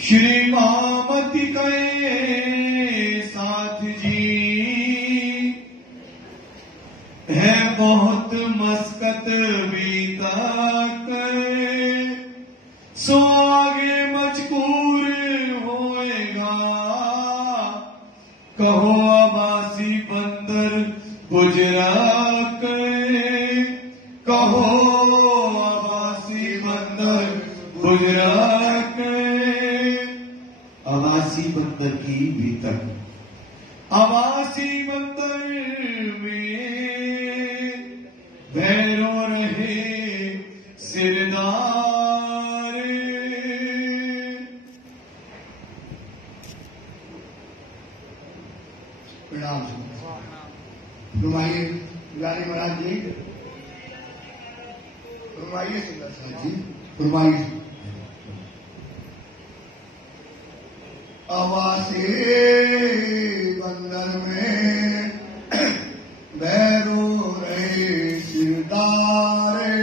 श्री मामती कहे साथ जी है बहुत मस्कत बीता करे, सो आगे मजबूर होएगा, कहो अबासी बंदर गुजरा करे, कहो अबासी बंदर गुजरा करे। अबासी बंदर की भीतर, अबासी बंदर में भैरो रहे सिरदार। प्रणाम फरमाइए बिलारी महाराज जी, फरमाइए सुंदर साहब जी, फरमाइए। आवासे बंदर में भैरो रहे सिरदारे,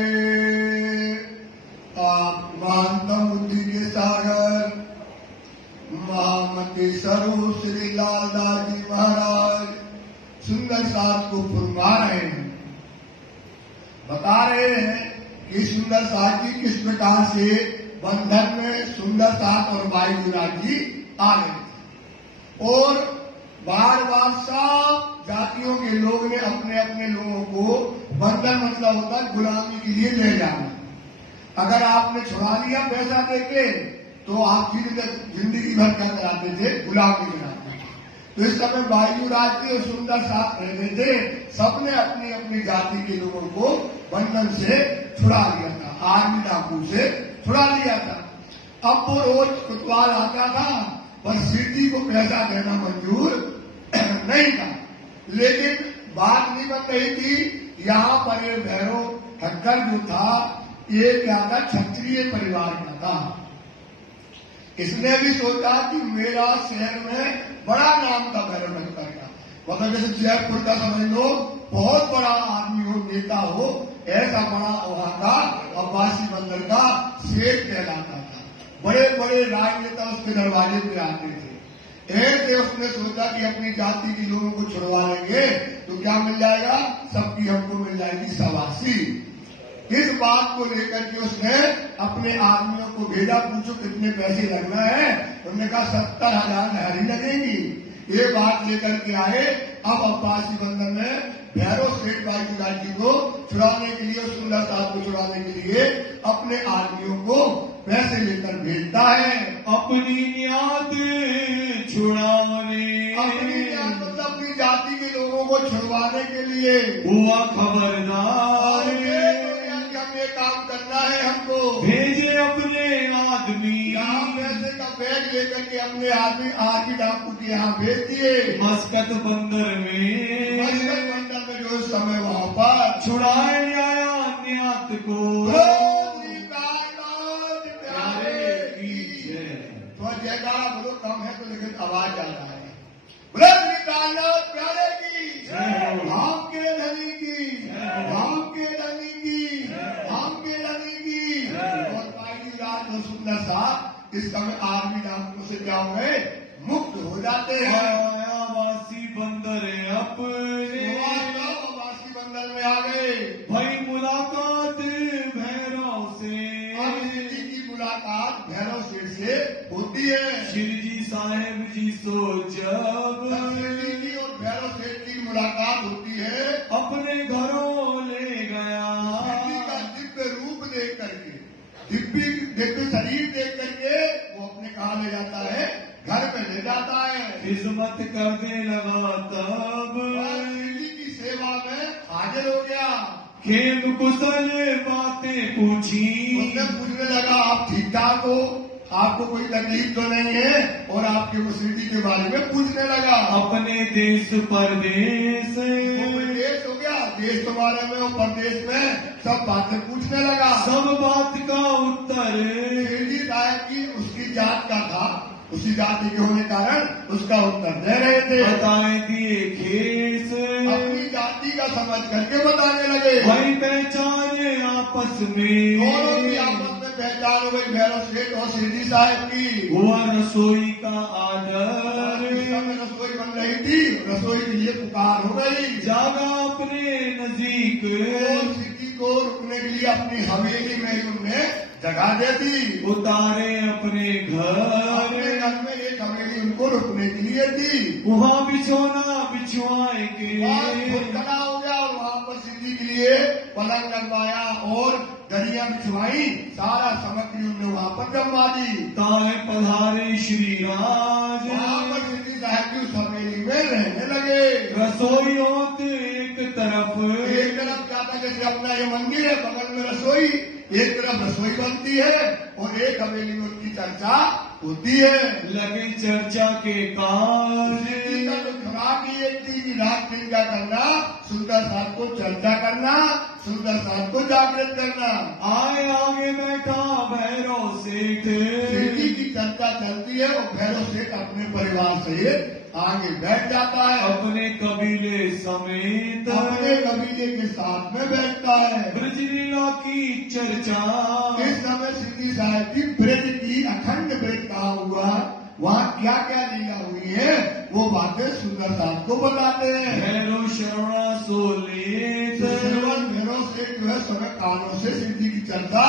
आप मानता बुद्धि के सागर महामती स्वरूप श्री लालदास जी महाराज सुंदर साथ को फरमा रहे हैं, बता रहे हैं कि सुंदर साथ जी किस प्रकार से बंधन में सुंदर साथ और वायुराज जी आ गए थे। और बार बार सब जातियों के लोग ने अपने अपने लोगों को बंधन मतलब होता है गुलामी के लिए ले जाना। अगर आपने छुड़ा लिया पैसा देके तो आप जिंदगी भर क्या कराते थे, गुलामी कराते थे। तो इस समय वायुराज के और सुंदर साथ रहते थे, सबने अपनी अपनी जाति के लोगों को बंधन से छुड़ा लिया था, आर्मी डाकू से छुड़ा लिया था। अब वो रोज कुतवाल आता था, पर सिद्धि को पैसा देना मंजूर नहीं था। लेकिन बात नहीं बन रही थी, यहाँ पर ये भैरव ठक्कर जो था ये क्या था, क्षत्रिय परिवार का था। इसने भी सोचा कि मेरा शहर में बड़ा नाम था भैरव ठक्कर का, मतलब जैसे जयपुर का समझ लो बहुत बड़ा आदमी हो, नेता हो, ऐसा बड़ा वहां का अब्बासी बंदर का शेख कहलाता था। बड़े बड़े राजनेता उसके दरवाजे पे आते थे। ऐसे उसने सोचा कि अपनी जाति के लोगों को छुड़वा लेंगे तो क्या मिल जाएगा, सबकी हमको मिल जाएगी शाबाशी। इस बात को लेकर के उसने अपने आदमियों को भेजा, पूछो कितने पैसे लगना है। उन्होंने कहा 70,000 हरी लगेंगी। ये बात लेकर के आए। अब अब्बासी बंदर में भैरव सेठ वायुराज जी को छुड़ाने के लिए, सुंदर साहब को छुड़ाने के लिए अपने आदमियों को पैसे लेकर भेजता है। अपनी याद छुड़ाने, अपनी याद मतलब अपनी जाति के लोगों को छुड़वाने के लिए हुआ खबरदार, ये काम करना है हमको। भेजे अपने आदमी, यहाँ पैसे का बैग लेकर के अपने आदमी आर्मी डाकू के यहाँ भेज दिए मस्कत बंदर में। मस्कत बंदर में जो समय वहाँ पर छुड़ाए आया न्यात को, तो जयकारा बोलो, कम है तो लेकिन आवाज आ रहा है। बोलो श्री प्यारे की, हम के धनी की, हम के धनी की, हम के धनी की। और वायुराज और सुंदर सा इस समय आर्मी डाकू से क्या हो गए, मुक्त हो जाते हैं। आवासी बंदर अपने, आवासी बंदर में आ गए। भाई मुलाकात भैरव से, मुलाकात भैरव सेठ से होती है। श्री जी साहेब जी सोचब श्री जी और भैरव सेठ की मुलाकात होती है। अपने घरों ले गया, श्री का दिव्य रूप देख करके, दिव्य शरीर देख करके वो अपने कहा ले जाता है, घर में ले जाता है। खिदमत करने लगा तब श्री जी की सेवा में हाजिर हो गया। खेम कुशल बातें पूछी, उसने पूछने लगा आप ठीक ठाक हो, आपको कोई तकलीफ तो नहीं है, और आपके मुसीबत के बारे में पूछने लगा। अपने देश परदेश, देश हो गया, देश के बारे में और प्रदेश में सब बातें पूछने लगा। सब बात का उत्तर जी साहब की उसकी जात का था, उसी जाति के होने कारण उसका उत्तर दे रहे थे। बताए दिए खेस, अपनी जाति का समझ करके बताने लगे। भाई पहचाने आपस में, दोनों भी आपस में पहचान हो गई भैरव सेठ और शिरडी साहब की। हुआ रसोई का आदर, इस समय रसोई बन रही थी, रसोई के लिए पुकार हो गई। जागा अपने नजदीक, और शिरडी को रुकने के लिए अपनी हवेली में ही उन्होंने जगह दे दी। उतारे अपने अपने घर, घर में एक हवेली उनको रुकने के लिए दी। वहाँ बिछोना बिछुआए के, खड़ा हो गया और वहाँ पर शिरडी के लिए पलंग लगवाया और दरिया बिछवाई, सारा सामग्री उन्होंने वहाँ पर जमा दी। ताए पधारे श्री राज, वहाँ पर शिरडी साहब की उस हवेली में रहने लगे। रसोई होत एक तरफ, एक तरफ क्या था, जैसे अपना ये मंदिर है, बगल में रसोई, एक तरफ रसोई बनती है और एक हवेली में उसकी चर्चा होती है। लगे चर्चा के काज, जो खुराक ही एक थी, रात दिन का करना, सुंदर साथ को चर्चा करना, सुंदर साथ को जागृत करना। आए आगे बैठा भैरव सेठ, शिरडी की चर्चा चलती है और भैरव सेठ अपने परिवार से आगे बैठ जाता है, अपने कबीले समेत, अपने कबीले के साथ में बैठता है। ब्रज लीला की चर्चा, इस समय शिरडी साहब की ब्रज की अखंड ब्रज कहा हुआ, वहाँ क्या क्या लीला हुई है वो बातें सुंदर साहब को बताते हैं। भैरव शरणा सोलेत, भैरव से जो है समय कानों से शिरडी की चर्चा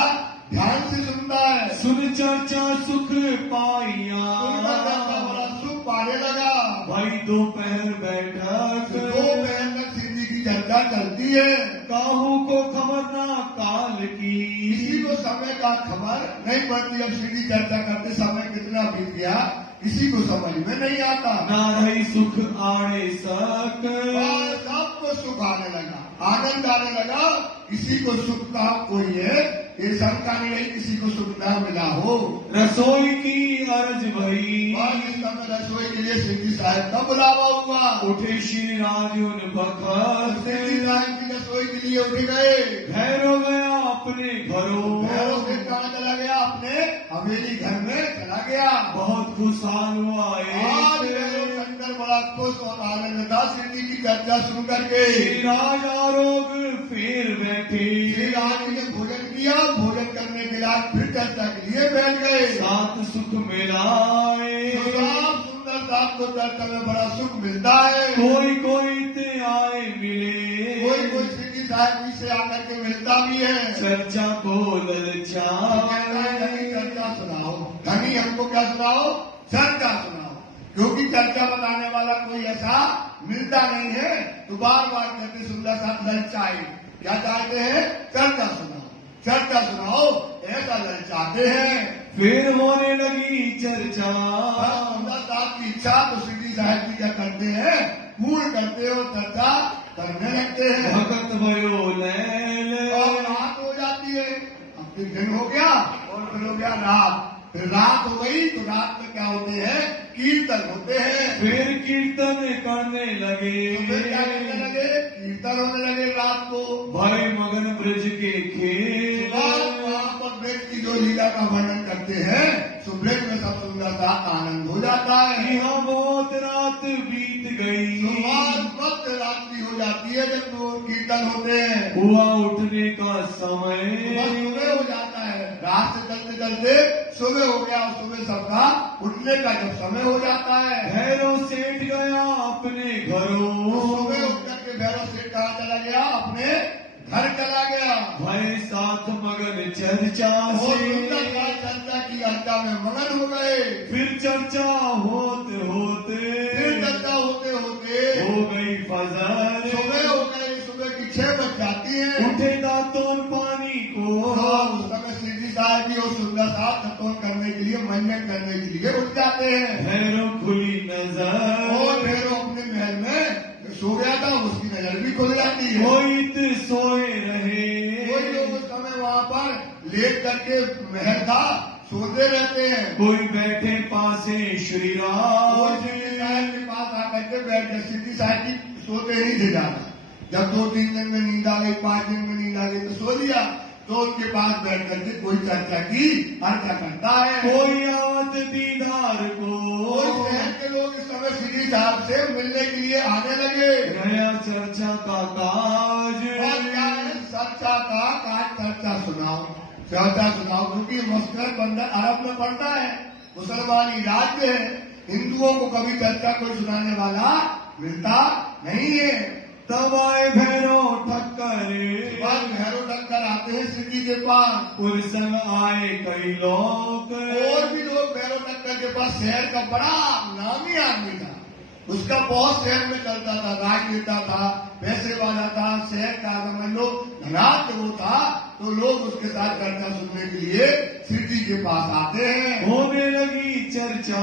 ध्यान से सुनता है। सुन चर्चा सुख पाइया, बड़ा सुख पाने लगा। भाई दोपहर बैठक, दोपहर तक शिरडी की चर्चा चलती है। काहू को खबर ना काल की, किसी को समय का खबर नहीं पड़ती। अब शिरडी चर्चा करते समय कितना बीत गया किसी को समझ में नहीं आता। ना रही सुख आड़े सक, और सबको सुख आने लगा, आनंद आने लगा। किसी को सुख का कोई है ये शंका नहीं रही, किसी को सुख न मिला हो। रसोई की अर्ज भई, और इस समय रसोई के लिए शिरडी साहब का बुलावा हुआ। उठे श्री राज उन बखत, शिरडी साहब की रसोई के लिए उठ गए। भैरव गया अपने घरों, भैरव से कहाँ चला गया, अपने हवेली घर में चला गया। बहुत खुशहाल हुआ आज भैरव शंकर बड़ा खुश और आनंद था शिरडी की चर्चा सुन करके। श्री राज आरोग फिर बैठे, श्री राज ने भोजन किया, भोजन करने के बाद फिर चर्चा के लिए बैठ गए। सात सुख मिलाए, सुंदर साथ को चर्चा में बड़ा सुख मिलता है। कोई कोई ते आए मिले, कोई कोई शिरडी साहब जी से आकर के मिलता भी है। चर्चा को ललचाए, चर्चा सुनाओ धनी, हमको क्या सुनाओ, चर्चा सुनाओ। क्योंकि चर्चा बताने वाला कोई ऐसा मिलता नहीं है, तो बार बार कहते सुंदर साथ ललचाए। क्या चाहते हैं, चर्चा सुनाओ, चर्चा सुनाओ, ऐसा ललचाते हैं। फिर होने लगी चर्चा, सुंदर साथ की इच्छा तो शिरडी साहब जी क्या करते हैं, पूर्ण करते हो, चर्चा करने लगते हैं। भगत भयो लैल, और रात हो जाती है। अब फिर दिन हो गया और फिर हो गया रात, फिर रात हो गई तो रात में क्या होते हैं, कीर्तन होते हैं। फिर कीर्तन करने लगे, फिर क्या करने लगे, कीर्तन होने लगे रात को। भाई मगन ब्रज के खेल, वहाँ पर ब्रज की जो लीला का वर्णन करते हैं, तो ब्रज में सब सुंदर सा आनंद हो जाता है। यहाँ बहुत रात बीत गई, वक्त रात्रि हो जाती है जब वो कीर्तन होते हैं। हुआ उठने का समय, सुबह हो जाता है। रात से चलते चलते सुबह हो गया और सुबह सबका उठने का जब समय हो जाता है। भैरव सेठ गया अपने घरों, सुबह उठ करके भैरव सेठ कहाँ चला गया, अपने घर चला गया। भाई साथ मगन चर्चा और से, सुंदर साथ चर्चा की चर्चा में मगन हो गए। फिर चर्चा होते होते, फिर चर्चा होते होते हो गई फजर, सुबह हो गई। सुबह की 6 बज जाती है। उठे दातोन पानी को, उस समय शिरडी साहब जी और सुंदर साथ तत्वन करने के लिए, मंजन करने के लिए उठ जाते हैं। भैरव खुली और नजर, भैरव अपने महल में सो गया था, उसकी नजर भी खुल जाती है। कोई सोए रहे, कोई लोग उस समय वहाँ पर लेट करके महल था, सोते रहते हैं। कोई बैठे पासे श्री राज, शिरडी साहब के पास आकर के बैठ गए। शिरडी साहब जी सोते नहीं थे ज्यादा, जब 2-3 दिन में नींद आ गई, 5 दिन में नींद आ गई तो सो लिया। तो उनके पास बैठ करके कोई चर्चा की अर्चा करता है। कोई आवत दीदार को, कोई शहर के लोग इस समय शिरडी साहब से मिलने के लिए आने लगे। गया चर्चा का काज, और क्या है, चर्चा का काज, चर्चा सुनाओ, चर्चा सुनाओ, क्योंकि मस्कट बंदर अरब में पड़ता है, मुसलमानी राज्य है, हिंदुओं को कभी चर्चा कोई सुनाने वाला मिलता नहीं है। तब आए भैरव ठक्कर, बस भैरव ठक्कर आते हैं श्री जी के पास। उस संग आए कई लोग, और भी लोग भैरव ठक्कर के पास। शहर का बड़ा नामी आदमी था, उसका बहुत शहर में चलता था, राजनेता था, पैसे वाला था, शहर का समझ लो धनाढ्य वो था। तो लोग उसके साथ चर्चा सुनने के लिए श्री जी के पास आते हैं। होने लगी चर्चा,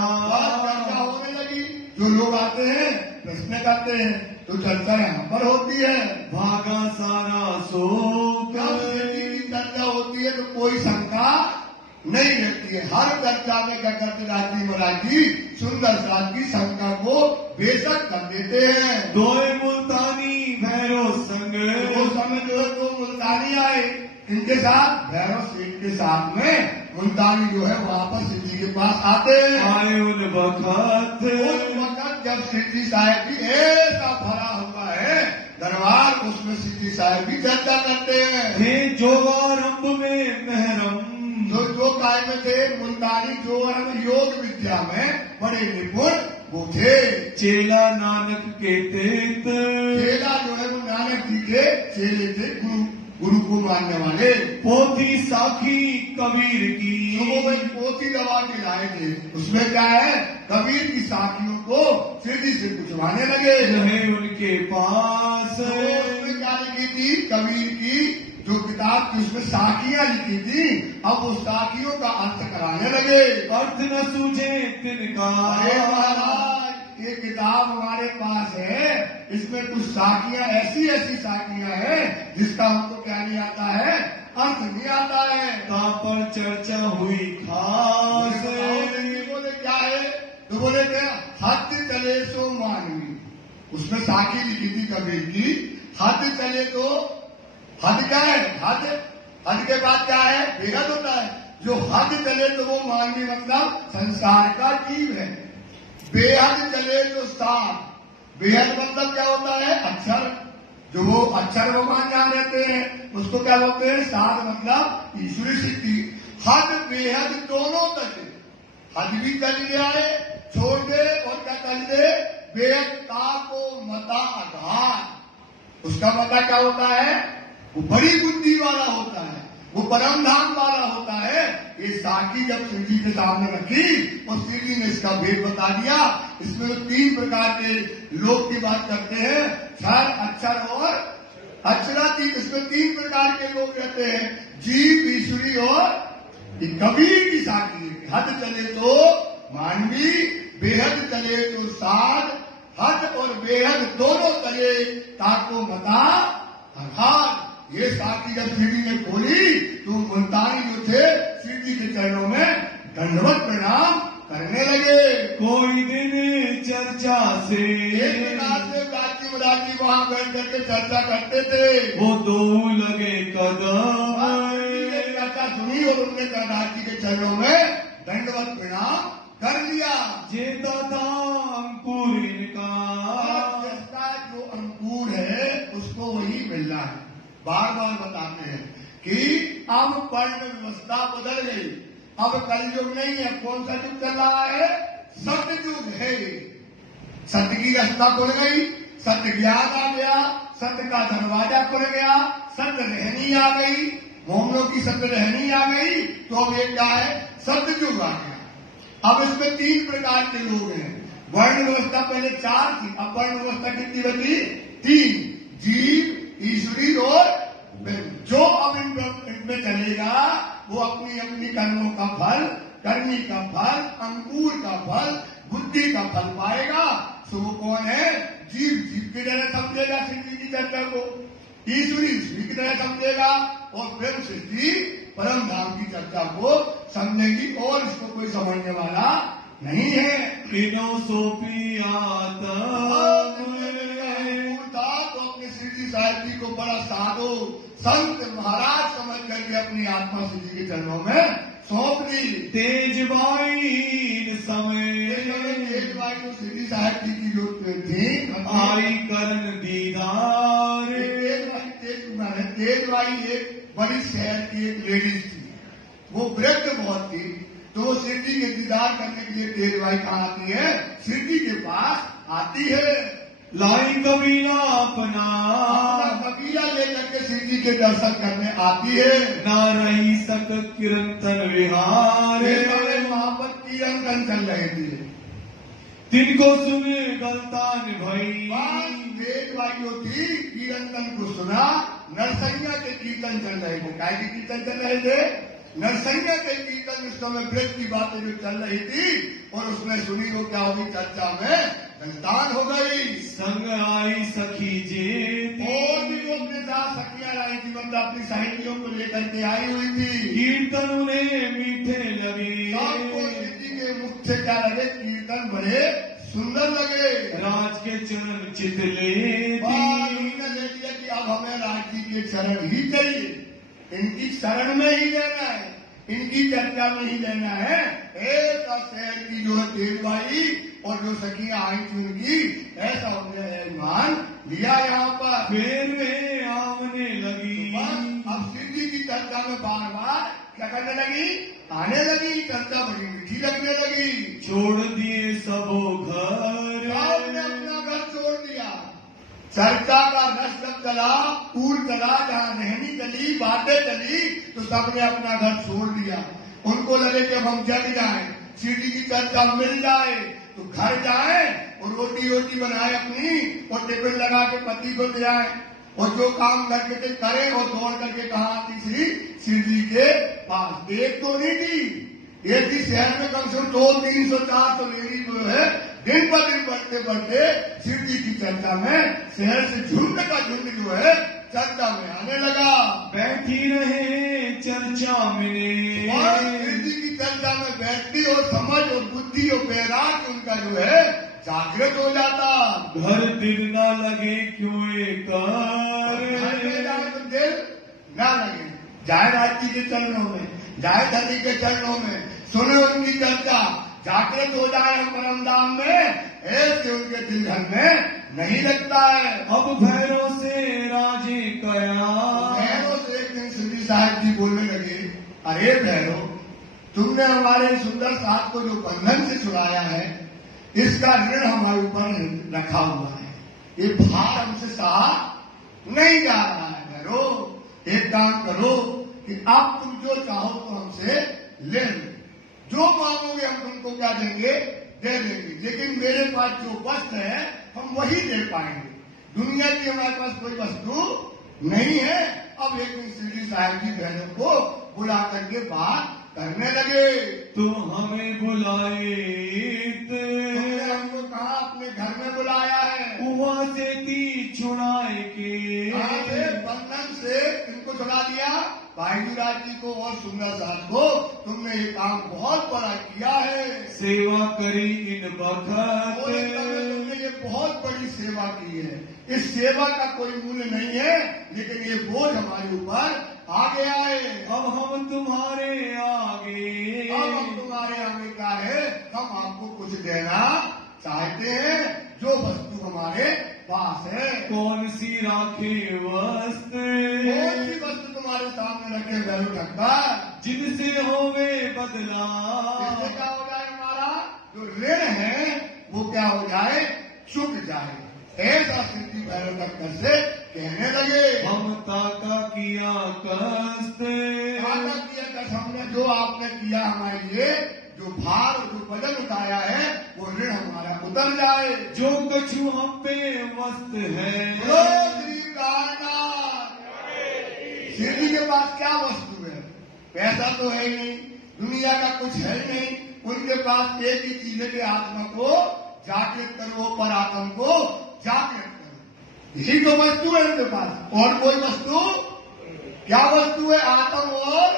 चर्चा होने लगी। जो लोग आते हैं प्रश्न करते हैं, तो चर्चा यहाँ पर होती है। भागा सारा शोक, जब श्री जी की चर्चा होती है तो कोई शंका नहीं रहती है। हर चर्चा में क्या करते, राजी मराठी सुंदर साथ की शंका को बेशक कर देते हैं। दोए मुल्तानी भैरव संग, वो समय जो है दो मुल्तानी आए, इनके साथ भैरव सेठ के साथ में मुल्तानी जो है वापस श्री जी के पास आते हैं। आए उन वक्त, उस वक्त जब श्री जी साहब भी ऐसा भरा हुआ है दरबार, उसमें श्री जी साहब भी चर्चा करते हैं। हे जोगारंभ में महरम, जो कायम थे मुल्तानी, जो योग विद्या में बड़े निपुण वो थे। चेला नानक के तेत, चेला जो है वो नानक जी के चेले थे, गुरु को मानने वाले। पोथी साखी कबीर की, तो वो एक पोथी दबा के लाए थे, उसमें क्या है, कबीर की साखियों को श्री जी से पूछवाने लगे। रहे उनके पास, तो उसमें क्या लिखी थी, कबीर की जो किताब थी उसमें साखियां लिखी थी। अब उस साखियों का अर्थ कराने लगे। अर्थ न सूझे तिनका, अरे महाराज, ये किताब हमारे पास है, इसमें कुछ साखियां ऐसी ऐसी साखियां हैं जिसका हमको क्या नहीं आता है, अर्थ नहीं आता है। कहाँ पर चर्चा हुई खास, बोले क्या है, तो बोले क्या, हद चले सो मानवी। उसमें साखी लिखी थी कबीर की, हद चले तो, हद क्या है, हद के बाद क्या है, बेहद होता है। जो हद चले तो वो मानवी मतलब संसार का जीव है। बेहद चले तो सार, बेहद मतलब क्या होता है, अक्षर। जो वो अक्षर भगवान जहाँ रहते हैं उसको क्या बोलते हैं, सार मतलब ईश्वरी सिद्धि। हद बेहद दोनों तक, हद भी चल गया है, छोड़ दे और क्या कर दे, बेहद का को मता आधार। उसका मता क्या होता है, वो बड़ी बुद्धि वाला होता है, वो परम धाम वाला होता है। ये साखी जब श्री जी के सामने रखी और श्री जी ने इसका भेद बता दिया। इसमें तो 3 प्रकार के लोग की बात करते हैं, क्षर, अक्षर और अक्षरातीत। इसमें 3 प्रकार के लोग रहते हैं, जीव, ईश्वरी और कबीर की साखी। हद चले तो मानवी, बेहद चले तो साध। हद और बेहद दोनों चले ताको मता अघात। ये साखी जब श्री जी ने खोली तो मुल्तानी जो थे श्री जी के चरणों में दंडवत प्रणाम करने लगे। कोई दिन चर्चा से, एक प्रकार से प्राची मुराची वहां बैठ करके चर्चा करते थे। वो दो लगे कदम, चर्चा सुनी और उनने दादाजी जी के चरणों में दंडवत प्रणाम कर लिया। जेता था अंकुर इनका, जिसका जो अंकुर है उसको वही मिलना है। बार बार बताते हैं कि अब वर्ण व्यवस्था बदल गई, अब कलयुग नहीं है। कौन सा युग चल रहा है, सत्ययुग है। सत्य की रास्ता खुल गई, सत्य ज्ञान आ गया, सत्य का दरवाजा खुल गया, सत्य रहनी आ गई, मोहम्मदों की सत्य रहनी आ गई। तो अब ये क्या है, सत्ययुग आ गया। अब इसमें 3 प्रकार के लोग हैं। वर्ण व्यवस्था पहले 4 थी, अब वर्ण व्यवस्था कितनी बची, 3, जीव, ईश्वरी और जो अब इनमें चलेगा वो अपनी अपनी कर्मों का फल, करनी का फल, अंकुर का फल, बुद्धि का फल पाएगा। सो वो कौन है, जीव जीव की तरह समझेगा श्री जी की चर्चा को, ईश्वरी ईश्वरी की तरह समझेगा और फिर सृष्टि परम धाम की चर्चा को समझेगी। और इसको कोई समझने वाला नहीं है। किनो सोपी तो अपने श्री जी साहब जी को बड़ा साधु संत महाराज समझ करके अपनी आत्मा श्री जी के चरणों में सौंप दी। तेजबाई समय, तेजबाई तो श्री जी साहब जी की जो थी, आई करण दीदार। तेजबाई एक बड़ी शहर की एक लेडीज थी। वो वृद्ध बहुत थी, तो वो शिव जी के दीदार करने के लिए तेज भाई कहाँ आती है? शिव जी के पास आती है। लाई कबीला अपना कबीला लेकर के शिव जी के दर्शन करने आती है। ना रही सक किरंतन विहार वहां पर कीर्तन चल रहे थे, तिनको सुने गलतान भई तेज भाइयों थी, कीर्तन को सुना, नरसैया के कीर्तन चल रहे थे। काय के कीर्तन चल रहे थे? नरसैया के कीर्तन। इस समय ब्रज की बातें जो चल रही थी और उसमें सुनी तो क्या होगी? चर्चा में गलतान हो गई। संग आई सखी जे और भी वो अपने साथ सखियां लाई थी, मतलब अपनी सहेलियों को लेकर के आई हुई थी। कीर्तन उन्हें मीठे लगे, सबको शिव जी के मुख से क्या लगे? कीर्तन बड़े सुंदर लगे। राज के चरण चितले उन्होंने ले लिया कि अब हमें राज जी के चरण ही चाहिए, इनकी शरण में ही लेना है, इनकी चर्चा में ही लेना है। एक शहर की जो है देवबाई और जो सखियां आई थी उनकी, ऐसा उन्होंने मान लिया। यहाँ पर फिर वे आमने लगी, अब शिव जी की चर्चा में बार बार क्या करने लगी? आने लगी। चर्चा बड़ी मीठी लगने लगी। छोड़ दिए सबो घर, सबने अपना घर छोड़ दिया। चर्चा का रस जब चला, पूल चला, जहाँ रहनी चली, बातें चली, तो सबने अपना घर छोड़ दिया। उनको लगे कि अब हम जग जाए, शिव जी की चर्चा मिल जाए तो घर जाए और रोटी रोटी बनाए अपनी और टिफिन लगा के पति को ले आए और जो काम घर के करे और दौड़ करके कहा आती थी? शिव जी के पास। एक तो नहीं थी, एक ही शहर में कम से कम 200, 300, 400 लेडी जो है दिन पर दिन बढ़ते बढ़ते शिव जी की चर्चा में शहर से झुंड का झुंड जो है चर्चा में आने लगा। बैठी रहे चर्चा में, और शिव जी की चर्चा में बैठती और समझ और बुद्धि और बैराग उनका जो है जागृत हो जाता। घर दिल न लगे क्यों एक जाए तो दिल न लगे, जाए राज जी के चरणों में, जाए धनी के चरणों में, सुने उनकी चर्चा, जागृत हो जाए हम परम धाम में, ऐसे उनके दिल घर में नहीं लगता है। अब भैरों से राजे कया, भैरों से एक दिन शिव जी साहब जी बोलने लगे, अरे भैरो, तुमने हमारे सुंदर साथ को जो बंधन से छुड़ाया है, इसका ऋण हमारे ऊपर रखा हुआ है, ये भार हमसे सहा नहीं जा रहा है। भैरो, एक काम करो कि आप तुम जो चाहो तो हमसे ले लो, जो मांगोगे हम तुमको क्या देंगे? दे देंगे, लेकिन मेरे पास जो वस्तु है हम वही दे पाएंगे, दुनिया की हमारे पास कोई वस्तु नहीं है। अब एक दिन शिव जी साहब जी बहनों को बुला करके बात करने लगे। तुम हमें बुलाए, तुमने हमको कहा अपने घर में बुलाया है, वहां से ती छुड़ाए के, बंधन से इनको छुड़ा दिया, भाईराज जी को और सुंदर साथ को। तुमने ये काम बहुत बड़ा किया है, सेवा करी इन बखत, तुमने ये बहुत बड़ी सेवा की है। इस सेवा का कोई मूल्य नहीं है, लेकिन ये बोझ हमारे ऊपर आ गया है। अब हम तुम्हारे आगे, अब हम तुम्हारे आगे का है, हम आपको कुछ देना चाहते हैं, जो वस्तु हमारे पास है। कौन सी राखे वस्तु, कौन सी वस्तु तुम्हारे सामने रखे बैरू ठक्का, जिनसे होवे बदला, इससे क्या हो जाए? हमारा जो ऋण है वो क्या हो जाए? चुक जाए। ऐसा सिद्धि भैरव टक्कर से कहने लगे। ममता का किया कष्ट, किया कष्ट हमने, जो आपने किया हमारे लिए, जो भार जो वजन उठाया है, वो ऋण हमारा उतर जाए। जो कछु हम पे वस्त है, श्री कारनाथ, शिव जी के पास क्या वस्तु है? पैसा तो है ही नहीं, दुनिया का कुछ है ही नहीं। उनके पास एक ही चीज है कि आत्मा को जागृत करो, पर आत्मा को जागृत करो, यही तो वस्तु है उनके पास। और कोई वस्तु? क्या वस्तु है? आत्म और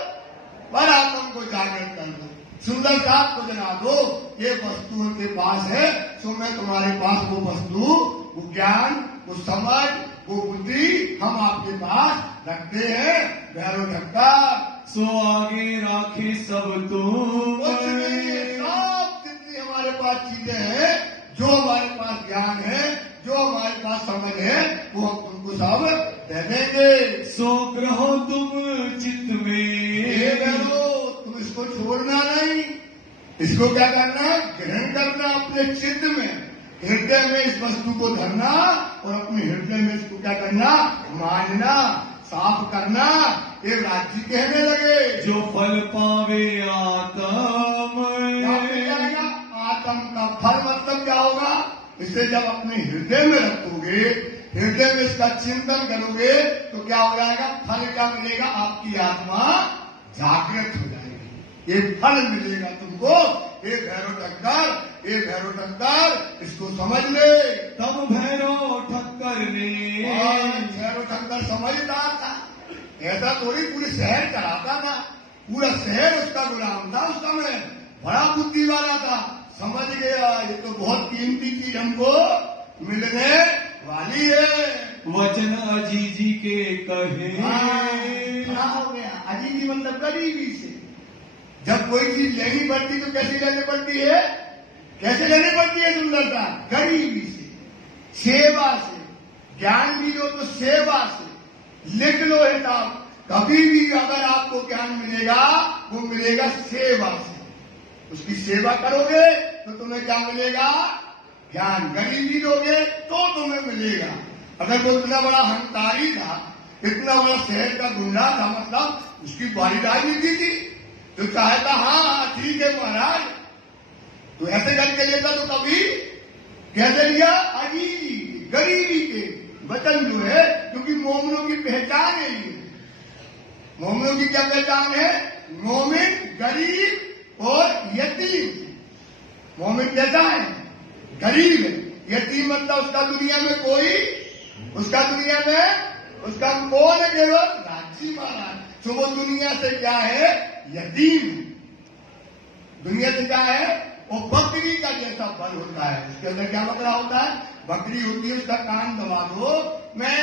पर आत्मा को जागृत कर दो, सुंदर साथ को जगा दो, ये वस्तु उनके पास है। तो मैं तुम्हारे पास वो वस्तु, वो ज्ञान, वो समझ, वो बुद्धि हम आपके पास रखते हैं। भैरव ठक्कर सो आगे राखे सब तुम, सब जितनी हमारे पास चीजें हैं, जो हमारे पास ज्ञान है, जो हमारे पास समझ है, वो हम तुमको सब दे देंगे। सो ग्रहो तुम चित्त में, इसको क्या करना? ग्रहण करना अपने चित्त में, हृदय में इस वस्तु को धरना और अपने हृदय में इसको क्या करना? मानना, साफ करना। ये राज्य कहने लगे जो फल पावे आत्म, आत्म का फल मतलब क्या होगा? इसे जब अपने हृदय में रखोगे, हृदय में इसका चिंतन करोगे तो क्या हो जाएगा? फल क्या मिलेगा? आपकी आत्मा जागृत हो जाएगी, ये फल मिलेगा तुमको। ये भैरव टक्कर, ये भैरव टक्कर, इसको समझ ले। तब भैरव ठक्कर ने, भैरव टक्कर समझदार था, ऐसा थोड़ी पूरे शहर कराता था, पूरा शहर उसका गुलाम था उस समय, बड़ा बुद्धि वाला था। समझ गया ये तो बहुत कीमती चीज हमको मिलने वाली है। वचन अजीजी के कहे, क्या हो गया? अजीजी मतलब गरीबी से। जब कोई चीज लेनी पड़ती तो कैसे लेनी पड़ती है? कैसे लेनी पड़ती है? सुंदरता गरीबी से, सेवा से। ज्ञान भी लो तो सेवा से। लिख लो है साहब, कभी भी अगर आपको ज्ञान मिलेगा वो मिलेगा सेवा से। उसकी सेवा करोगे तो तुम्हें क्या मिलेगा? ज्ञान। गरीबी दोगे तो तुम्हें मिलेगा। अगर वो इतना बड़ा अहंकारी था, इतना बड़ा शहर का गुंडा था, मतलब उसकी बारी राजनीति थी, तो चाहता हाँ ठीक है महाराज, तो ऐसे करके लेता तो कभी कैसे लिया? अजीजी, गरीबी के वचन जो है, क्योंकि मोमिनों की पहचान है ये। मोमिनों की क्या पहचान है? मोमिन, गरीब और यतीम। मोमिन कैसा है? गरीब है। यतीम मतलब उसका दुनिया में कोई, उसका दुनिया में उसका कौन है? केवल राज्य महाराज। तो वो दुनिया से क्या है? यतीम। दुनिया से क्या है? वो बकरी का जैसा फल होता है। उसके अंदर क्या बकरा होता है? बकरी होती है, उसका कान दबा दो, मैं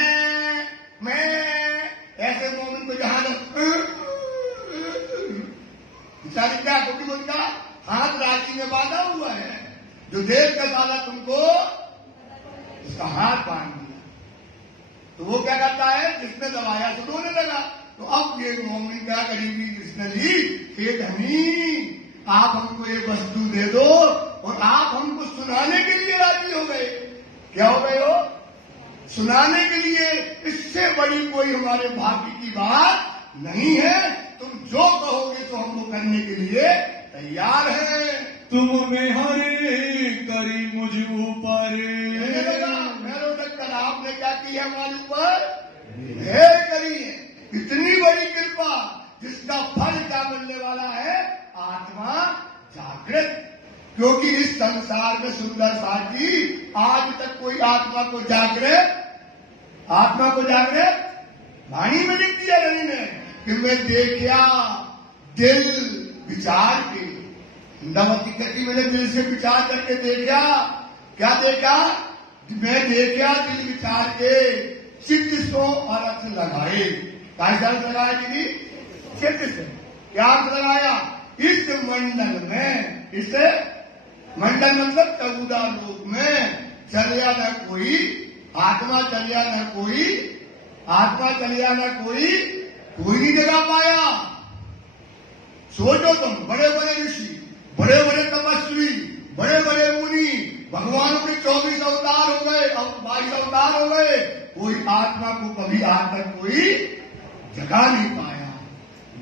ऐसे मोमिन को जहां बेचारी क्या, क्योंकि उनका हाथ राशि में बांधा हुआ है, जो देश का साला तुमको उसका हाथ बांध दिया, तो वो क्या करता है? जिसने दबाया तो रोने लगा। तो अब ये मोमिन क्या गरीबी जिसने ली, हे धनी आप हमको ये वस्तु दे दो, और आप हमको सुनाने के लिए राजी हो गए। क्या हो गए हो? सुनाने के लिए। इससे बड़ी कोई हमारे भाग्य की बात नहीं है। तुम जो कहोगे तो हम वो करने के लिए तैयार हैं। तुम में हरे करी मुझ ऊपर, भैरव टक्कर आपने क्या किया हमारे ऊपर? मेहर करी है। इतनी बड़ी कृपा जिसका फल क्या मिलने वाला है? आत्मा जागृत। क्योंकि इस संसार में सुंदर साथी आज तक कोई आत्मा को जागृत वाणी में लिख दिया रवि ने कि मैं देखा दिल विचार के, इंद्रावती कटी मैंने दिल से विचार करके देखा। क्या देखा? मैं देखा दिल विचार के, चित्त सो अर्थ लगाए। क्या अर्थ लगाया दीदी? चित्त से। क्या अर्थ लगाया? इस मंडल में, इस मंडल मतलब 14 लोक में चलिया न कोई आत्मा, चलिया न कोई आत्मा, चलिया न कोई नहीं जगह पाया। सोचो तुम, बड़े बड़े ऋषि, बड़े बड़े तपस्वी, बड़े बड़े मुनि, भगवान के 24 अवतार हो गए, अब 22 अवतार हो गए, कोई आत्मा को कभी आज तक कोई जगह नहीं पाया।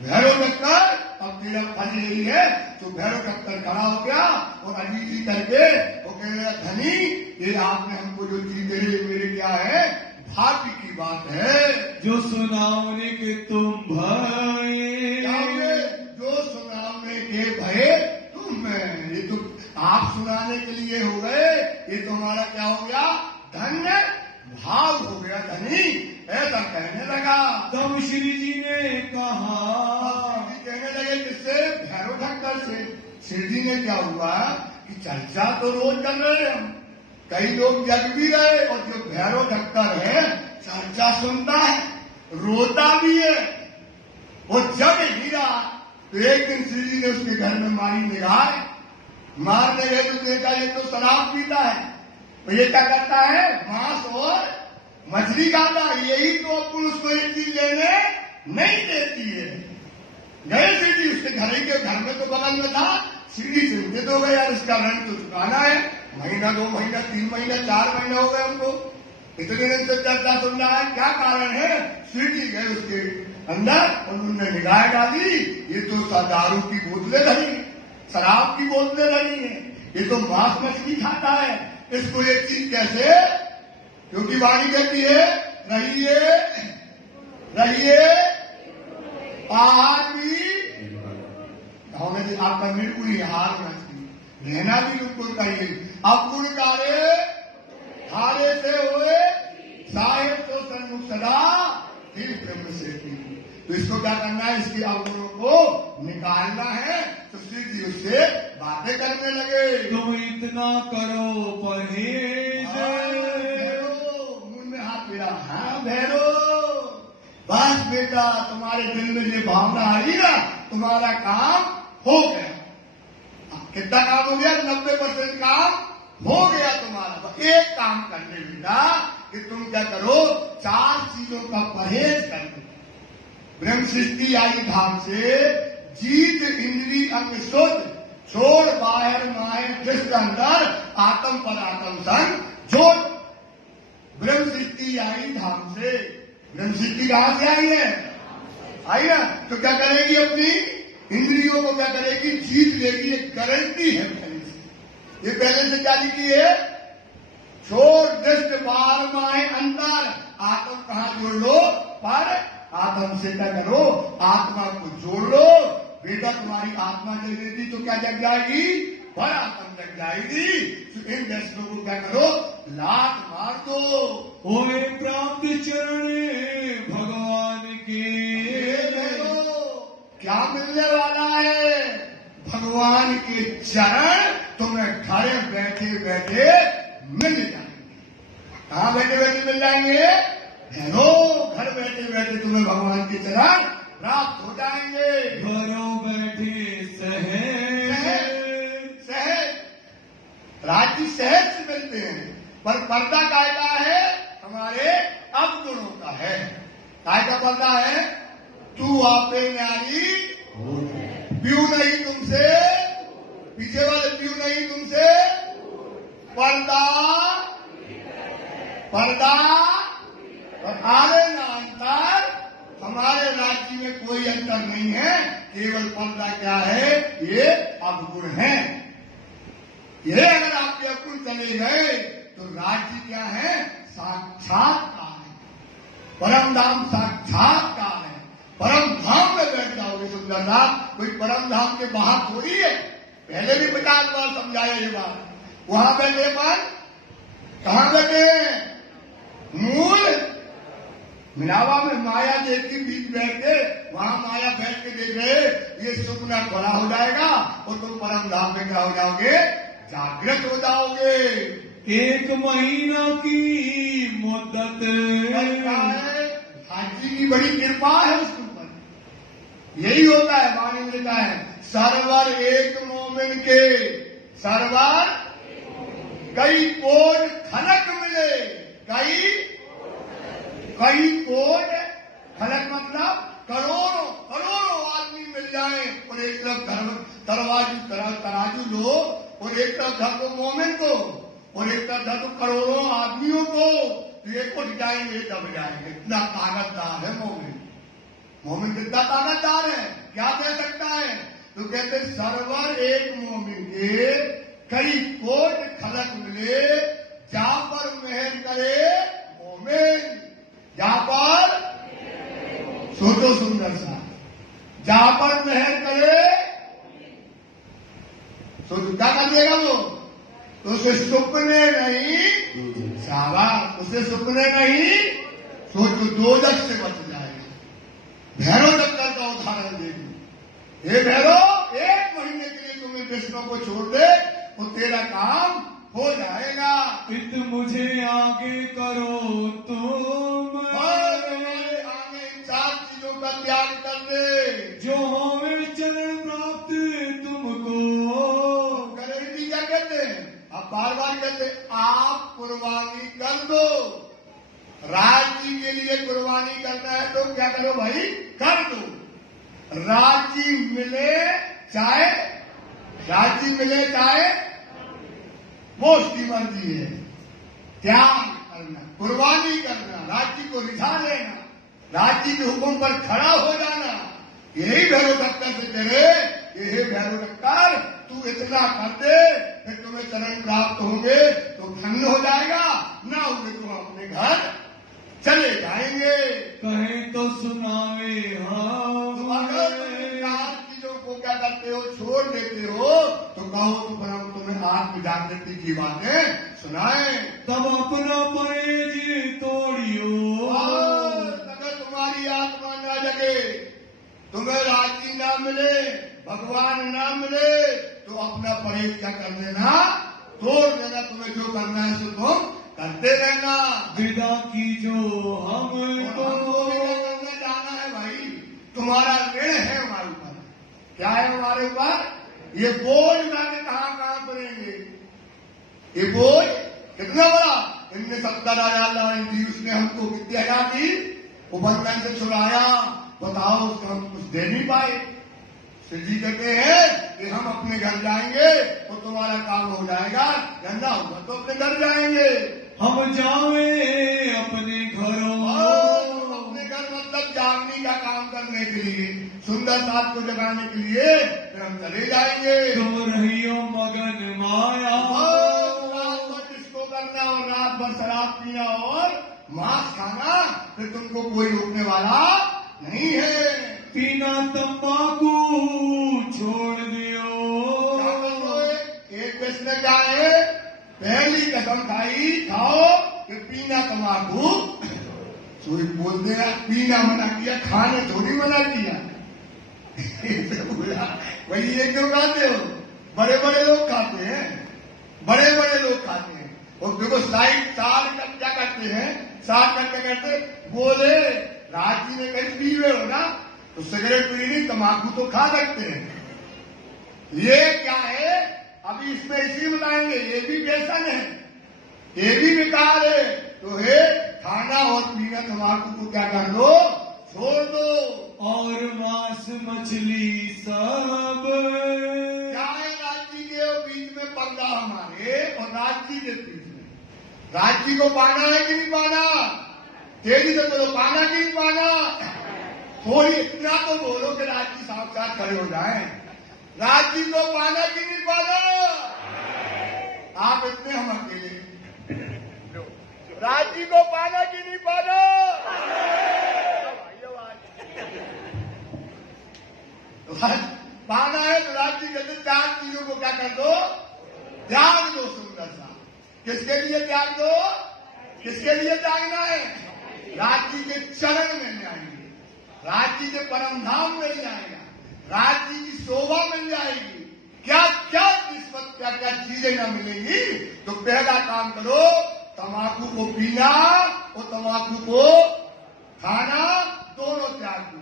भैरव टक्कर अब तेरा फल यही है। तो भैरव टक्कर खड़ा हो गया और अजीजी करके वो कह रहा, धनी ये आपने हमको जो चीज दे रहे मेरे क्या है? भाग्य की बात है। जो सुनावने के तुम भय, जो सुनावने के भय तुम में। ये तो आप सुनाने के लिए हो गए, ये तो हमारा क्या हो गया? धन्य भाव हो गया धनी, ऐसा कहने लगा। तब श्री जी ने कहा, कहने लगे किससे? भैरव टक्कर से। श्री जी ने क्या हुआ कि चर्चा तो रोज कर रहे हैं हम, कई लोग जग भी रहे, और जो भैरव टक्कर है चर्चा सुनता है, रोता भी है, वो जग ही रहा। तो एक दिन श्री जी ने उसके घर में मारी निगाह, मारने गए तो देखा ये तो शराब पीता है, तो ये क्या करता है? मांस और मछली खाता है। यही तो पुरुष को एक चीज लेने नहीं देती है। गए श्री जी उसके घर में, तो बगल में था सीढ़ी चिंतित हो गए, यार इसका रंग तो चुकाना है, महीना 2 महीना 3 महीना 4 महीना हो गए हमको, इतने दिन से चर्चा सुन रहा है, क्या कारण है? सीढ़ी गए उसके अंदर और उन्होंने निगाह डाली, ये तो दारू की बोतलें धरी, शराब की बोतलें धरी है, ये तो मांस मछली खाता है, इसको ये चीज कैसे? क्योंकि वाणी कहती है रहिए रहिए आहार भी आपका बिल्कुल हार होना चाहिए, रहना भी बिल्कुल करिए। अब गुण कारे हारे से हुए साहेब तो सन्मुख सदा फिर ब्रह्म से की। तो इसको क्या करना है? इसके अवगुणों को निकालना है। तो श्री जी उससे बातें करने लगे। तुम इतना करो परहेज, मुंह में हाथ मिला, हाँ भैरो, बस बेटा तुम्हारे दिल में ये भावना आई ना, तुम्हारा काम हो गया। कितना काम हो गया? 90% काम हो गया तुम्हारा। तो एक काम करने बेटा कि तुम क्या करो, 4 चीजों का परहेज कर दो। ब्रह्म सृष्टि आई धाम से जीत इंद्री अंग शुद्ध, छोड़ बाहर माए कृष्ण अंदर, आत्म पर आत्म संग जोड़। ब्रह्म सृष्टि आई धाम से। ब्रह्म सृष्टि कहां से आई है? आई ना, तो क्या करेगी? अपनी इंद्रियों को क्या करेगी? जीत लेगी। एक गारंटी है पहले से। ये पहले से क्या लिखी है? छोड़ दृष्ट बार माए अंतर, आत्म कहां जोड़ लो? पर आत्म से क्या करो? आत्मा को जोड़ लो। बेटा तुम्हारी आत्मा जग जाएगी तो क्या जग जाएगी? पर आत्म जग जाएगी। तो इन दर्शनों को क्या करो? लात मार दो। होए प्राप्त चरण भगवान के। क्या मिलने वाला है? भगवान के चरण तुम्हें घर बैठे बैठे मिल जाएंगे। कहाँ बैठे बैठे मिल जाएंगे? घर बैठे बैठे तुम्हें भगवान के चरण प्राप्त हो जाएंगे। घरों बैठे सहज राज्य सहज से मिलते हैं, पर पर्दा काय का है? हमारे अवगुणों का है। काय का पर्दा है? तू आपे न्यारी प्यू नहीं तुमसे, पीछे वाले प्यू नहीं तुमसे, पर्दा पर्दा और आगे ना अंतर। हमारे राज्य में कोई अंतर नहीं है, केवल पर्दा क्या है? ये अवगुण है। ये अगर आपके अवगुण चले गए तो राज्य क्या है? साक्षात्कार है, परम धाम साक्षात्कार है। परम धाम में बैठ जाओगे सुंदर नाथ। कोई परम धाम के बाहर थोड़ी है। पहले भी 50 बार समझाया ये बात। वहां बैठे पर कहां बैठे? मूल मिलावा में माया देख के बीच बैठ के, वहां माया बैठ के देख रहे, ये सुपना बड़ा हो जाएगा और तुम परम धाम में क्या हो जाओगे? जागृत हो जाओगे। 1 महीना की मुद्दत हाजी की बड़ी कृपा है उसके ऊपर। यही होता है, वाणी में लिखा है सरवर एक मोमिन के सरवर कई कोट खलक मिले। कई कोट खलक मतलब करोड़ों आदमी मिल जाए और एक तरफ तराजू लो और एक तरफ धर दो मोमिन को और एक तरफ धर दो करोड़ों आदमियों को, तो ये उठ जाएंगे, दब जाएंगे। इतना ताकतदार है मोमिन। मोमिन कितना ताकतदार है, क्या कह सकता है? तो कहते सरवर एक मोमिन के कई कोट खलक मिले, जा पर मेहर करे मोमिन। जा पर सोचो सुंदर सा, जा पर मेहर करे सोचो क्या कर देगा वो? तो उसे सुपने नहीं, शाबाश, उसे सुपने नहीं, सोचो दोजख से बच जाएगा। भैरव दत्तर का उदाहरण देखो। हे भैरव, 1 महीने के लिए तुम्हें कृष्ण को छोड़ दे तो तेरा काम हो जाएगा। इत मुझे आगे करो तुम, आगे 4 चीजों का त्याग कर दे। जो होवे चरण प्राप्त तुमको। गारंटी क्या कहते हैं? आप बार बार कहते आप कुर्बानी कर दो। राज्य के लिए कुर्बानी करना है तो क्या करो भाई? कर दो। राज्य मिले चाहे राज्य मिले चाहे वो उसकी मर्जी है। त्याग करना, कुर्बानी करना, राज्य को रिझा लेना, राज्य के हुक्म पर खड़ा हो जाना, यही भैरव टक्कर से करे कि हे भैरव टक्कर तू इतना कर दे फिर तुम्हें चरण प्राप्त होंगे तो धन्य हो जाएगा, ना होंगे तुम अपने घर चले जाएंगे। कहें तो सुनावे तुम अगर चार चीजों को क्या करते हो, छोड़ देते हो तो कहो तो परम तुम्हें आत्म जागृति की बातें सुनाए। तब अपना परहेज तोड़ियो, अगर तुम्हारी आत्मा न जगे, तुम्हें राज्य ना मिले, भगवान ना मिले तो अपना परहेज क्या कर देना, तोड़ देना। तुम्हें जो करना है सो तुम करते रहना। विदा की जो हमको करना जाना है भाई, तुम्हारा ऋण है हमारे ऊपर। क्या है हमारे ऊपर? ये बोझ जाने कहाँ करेंगे, ये बोझ कितना बड़ा। इनने 70,000 लड़ाई थी, उसने हमको कितनी हजार दी, वो बंधन से छुड़ाया, बताओ उसको हम कुछ दे नहीं पाए। शिव जी कहते हैं कि हम अपने घर जाएंगे तो तुम्हारा काम हो जाएगा, धंधा होगा तो अपने घर जाएंगे। हम जावे अपने घरों, अपने घर मतलब जागने का काम करने के लिए, सुंदर साथ को जगाने के लिए फिर हम चले जाएंगे। तुम रहियो मगन माया, रात भर डिस्को करना और रात भर शराब पीना और मांस खाना, फिर तुमको कोई रोकने वाला नहीं है। पीना तंबाकू छोड़ दियो, एक प्रश्न क्या है, पहली कसम खाओ कि पीना तंबाकू कोई बोलते हैं पीना मना किया, खाने थोड़ी मना किया। बोला भाई ये क्यों खाते हो, बड़े बड़े लोग खाते हैं, बड़े बड़े लोग खाते हैं। और देखो साइड साल क्या करते हैं, साल करते बोले राजी में कहीं पी हुए हो ना तो सिगरेट पीनी, तंबाकू तो खा सकते हैं। ये क्या है, अभी इसमें इसी बताएंगे, ये भी व्यसन है, ये भी विकार है। तो हे खाना और पीना तंबाकू को क्या कर दो, छोड़ दो। और मांस मछली सब क्या है, राज्य के बीच में पर्दा हमारे और राज्य के बीच में, राज्य को पाना है कि नहीं पाना, तेजी से बोलो पाना कि नहीं पाना। थोड़ी इतना तो बोलो कि राज्य साक्षात खड़े हो जाए, राज्य को पाना कि नहीं पाना। आप इतने हम अकेले, राज्य को पाना कि नहीं पाना। पाना है तो राज्य के चार चीजों को क्या कर दो, त्याग दो। सुंदर सा किसके लिए त्याग दो, किसके लिए त्यागना है, राज्य के चरण मिल जाएंगे, राज्य के परम धाम मिल जाएगा, राज्य की शोभा मिल जाएगी। क्या क्या किस्मत, क्या क्या चीजें न मिलेंगी। तो पहला काम करो, तंबाकू को पीना और तंबाकू को खाना दोनों त्याग दो।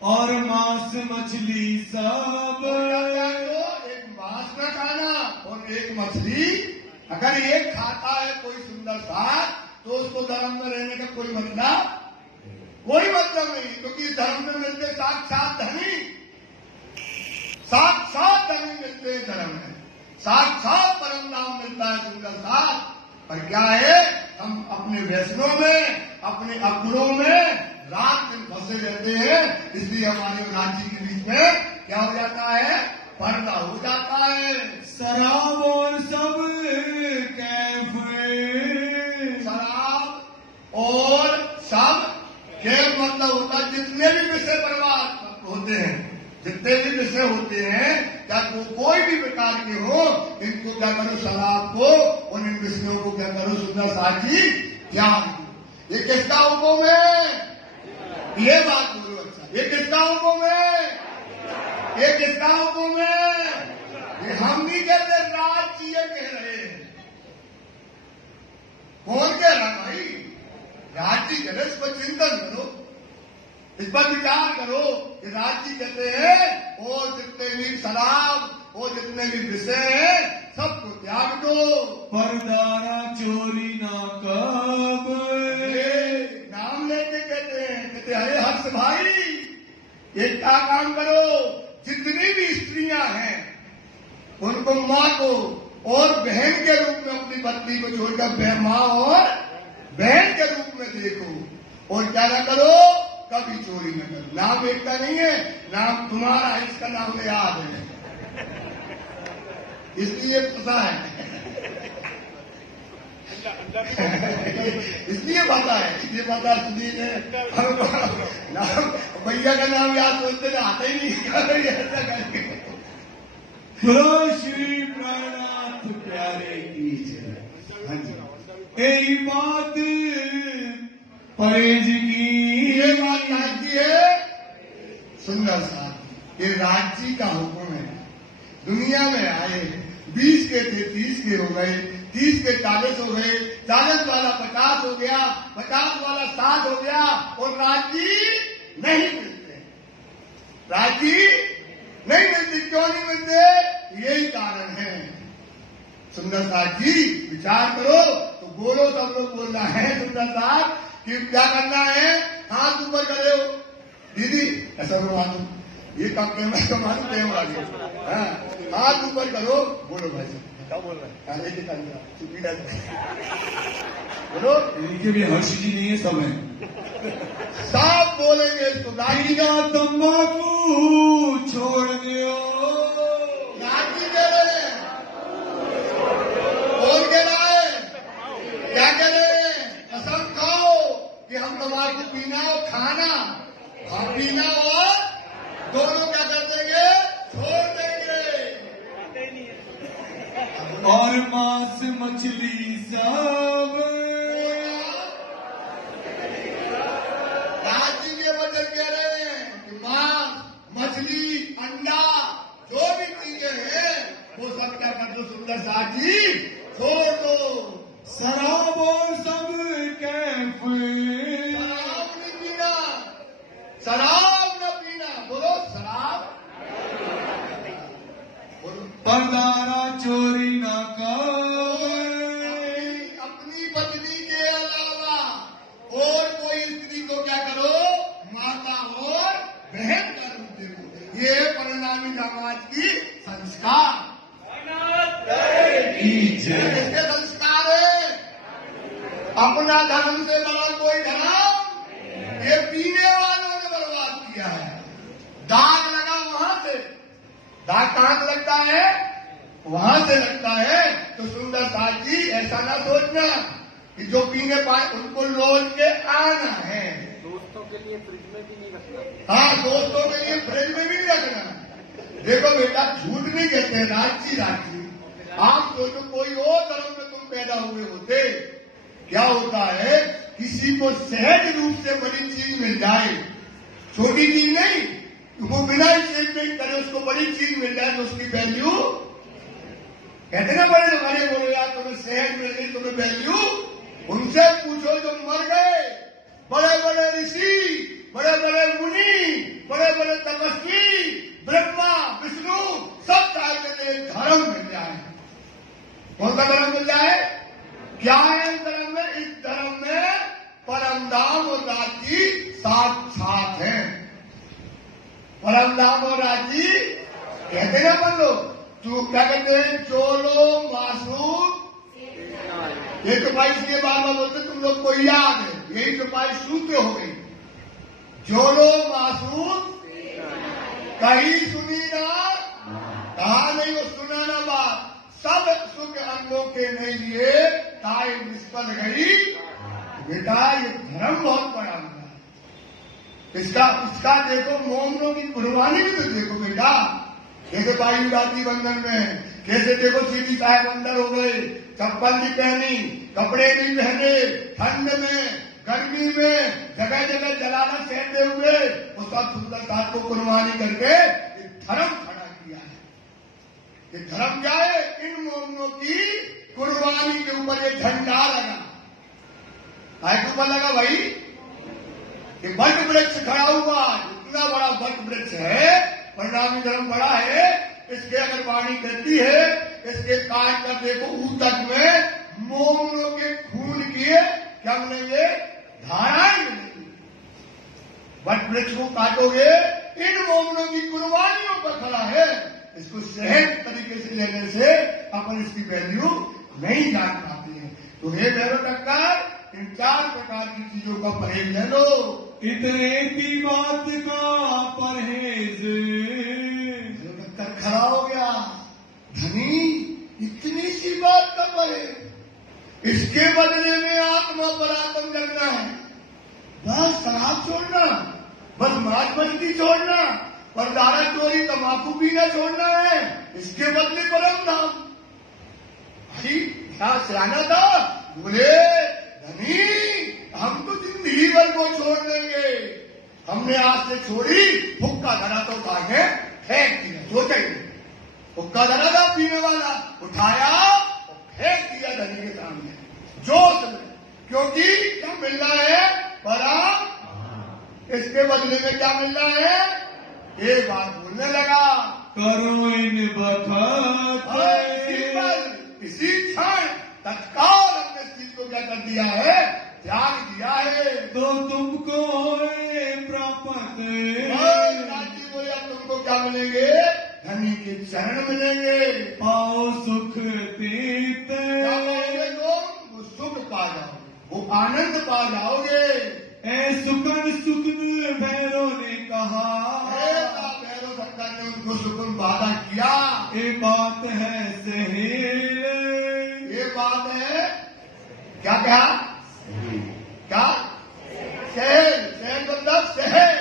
और मांस मछली सब, एक मांस न खाना और एक मछली। अगर एक खाता है कोई सुंदर सा तो उसको धर्म में रहने का कोई मतलब नहीं, क्योंकि इस धर्म में मिलते साक्षात धनी, साक्षात धनी मिलते हैं धर्म में, साक्षात परम नाम मिलता है सुंदर सा। पर क्या है, हम अपने व्यसनों में, अपने अपनों में रात दिन फंसे रहते हैं, इसलिए हमारे राज्य के बीच में क्या हो जाता है, पर्दा हो जाता है। शराब और सब कैफे, शराब और सब कैफ मतलब होता है जितने भी विषय बर्बाद होते हैं, जितने भी विषय होते हैं, क्या तो कोई भी प्रकार के हो, इनको क्या करो, शराब को और इन विषयों को क्या करो, सुंदर साथी त्याग दो। ये किसका हुक्म है, ये बात बोलो। अच्छा, ये किसका हुक्म है, ये किसका हुक्म है, ये हम नहीं कहते, राज्य कह रहे हैं। कौन कह रहा भाई, राज्य कह रहे, इस पर चिंतन करो, इस पर विचार करो कि राज्य कहते हैं और जितने भी शराब और जितने भी विषय हैं सबको त्याग दो। परदारा चोरी ना कब, नाम लेके कहते हैं, कहते अरे हर्ष भाई एक क्या काम करो, जितनी भी स्त्रियां हैं उनको मां को और बहन के रूप में अपनी पत्नी को छोड़कर मां और बहन के रूप में देखो। और क्या ना करो, कभी चोरी न करो। नाम एक का नहीं है, नाम तुम्हारा है, इसका नाम याद है, इसलिए पता है, इसलिए पता है, इसलिए पता इसलिए नाम भैया का नाम याद बोलते ना आता ही नहीं। ऐसा करके बोलो श्री प्राणनाथ प्यारे की जय। हाँ जी, यही बात परहेज की, ये बात राज्य है सुंदर साहब। ये राज्य का हुक्म है। दुनिया में आए 20 के थे 30 के हो गए, 30 के 40 हो गए, 40 वाला 50 हो गया, 50 वाला 60 हो गया, और राज्य नहीं मिलते। राज्य नहीं मिलती। क्यों नहीं मिलते? यही कारण है। सुंदर साहब जी विचार करो तो बोलो, सब लोग बोलना है सुंदर साहब कि क्या करना है। हाथ ऊपर करे हो दीदी, ऐसा मालूम ये कब के मैं तो मालूम क्यों आ गया। हाथ ऊपर करो, बोलो भाई साहब क्या बोल रहे हैं, बोलो। इनके भी हर्ष जी नहीं है, सब है, सब बोलेंगे तो दाईना तंबाकू छोड़ दो, राजी दे रहे हैं, बोल के लाए, क्या कह रहे हैं, कसम खाओ कि हम तंबाकू पीना और खाना, हम पीना और दोनों क्या कर देंगे, छोड़ देंगे। और मांस मछली सब राज्य के वजह कह रहे हैं कि मांस मछली अंडा जो भी चीजें हैं वो सब क्या कर दो सुंदर साहब जी, छोड़ दो। शराब और सब कैफ, शराब नहीं पीना, शराब न पीना, बोलो शराब, परदारा चोरी ना कर, अपनी पत्नी के अलावा और कोई स्त्री को क्या करो, माता और बहन का रूप देखो। ये परिणामी समाज की संस्कार, इसके संस्कार है। अपना धर्म से बड़ा कोई धर्म ये पीने वालों ने बर्बाद किया है। दाग लगा वहां से, दाग कहां से लगता है, वहां से लगता है। तो सुंदर साथ जी ऐसा ना सोचना कि जो पीने पाए उनको लोल के आना है। दोस्तों के लिए फ्रिज में भी नहीं रखना। हाँ, दोस्तों के लिए फ्रिज में भी नहीं रखना। देखो बेटा, झूठ नहीं कहते, राजी राजी। आप सोचो कोई और धर्म में तुम पैदा हुए होते, क्या होता है, किसी को सहज रूप से बड़ी चीज मिल जाए, छोटी चीज नहीं, वो बिना स्टेटमेंट करे उसको बड़ी चीज मिल जाए तो उसकी वैल्यू कहते ना, बड़े हमारे बोलो यार तुम्हें सहज मिल गई, तुम्हें वैल्यू। उनसे पूछो जो मर गए, बड़े बड़े ऋषि, बड़े बड़े मुनि, बड़े बड़े तपस्वी, ब्रह्मा विष्णु, सब चाहते थे धर्म मिल जाए। कौन सा धर्म मिल जाए? क्या है इस धर्म में? इस धर्म में परम धाम और राजी साक्षात है। परम धाम और राजी कहते ना अपन लोग, तो क्या कहते हैं, चोलो मासू, ये तो भाई इसलिए बार बार बोलते तुम लोग को याद है, यही तो भाई सूत्र हो गई। चोलो मासू कहीं सुनी ना, कहा नहीं वो सुनाना बात, सब सुख अंगों के नहीं लिए ताई निष्फल गई। बेटा ये धर्म बहुत बड़ा है, इसका देखो मोमनों की कुर्बानी भी तो देखो बेटा। जैसे वायु रात्रि बंधन में कैसे देखो सीधी साहब अंदर हो गए, चप्पल नहीं पहनी, कपड़े नहीं पहने, ठंड में गर्मी में जगह जगह जलाना सहते हुए वो सब सुंदर साथ को कुर्बानी करके ये धर्म खड़ा किया है। ये धर्म क्या है? इन मोमनों की कुर्बानी के ऊपर ये झंडा लगा, के ऊपर लगा भाई। ये वट वृक्ष खड़ा हुआ, इतना बड़ा वट वृक्ष है, परिणामी धर्म बड़ा है, इसके अगर वाणी करती है, इसके काट कर देखो ऊतक में मोमनों के खून की क्या मिलेंगे, धाराएं मिलेंगी। वट वृक्ष को काटोगे इन मोमनों की कुर्बानियों पर खड़ा है, इसको सहज तरीके से लेने से अपन इसकी वैल्यू नहीं जान पाते हैं। तो हे भैरव टक्कर, इन 4 प्रकार की चीजों का परहेज ले लो। इतने की बात का परहेज। टक्कर खड़ा हो गया, धनी इतनी सी बात का परहेज, इसके बदले में आत्मा पर आत्म करना है, बस शराब छोड़ना, बस मांस मछली छोड़ना, और दारा चोरी तंबाकू पीना छोड़ना है, इसके बदले परम धाम। भाई क्या सिराना था, बोले धनी हम तो जिंदगी भर को छोड़ देंगे, हमने आज से छोड़ी, हुक्का धरा तो उठा के फेंक दिया, सोचेंगे हुक्का धरा था पीने वाला, उठाया और फेंक दिया धनी के सामने जोश में, क्योंकि क्या मिल रहा है परम, इसके बदले में क्या मिल रहा है, ये बात बोलने लगा, करो इन बखत। इसी क्षण तत्काल अपने चीज को क्या कर दिया है, त्याग दिया है। तो तुमको प्राप्त। राजी बोले अब तुमको क्या मिलेंगे, धनी के चरण मिलेंगे, पाओ सुख तीत। वो सुख पा जाओगे, वो आनंद पा जाओगे। ऐ सुकन सुकन भैरव ने कहा, भैरव सरकार ने उनको सुकन वादा किया। ये बात है सहेल, ये बात है क्या कहा, क्या सहज, सहज मतलब सहज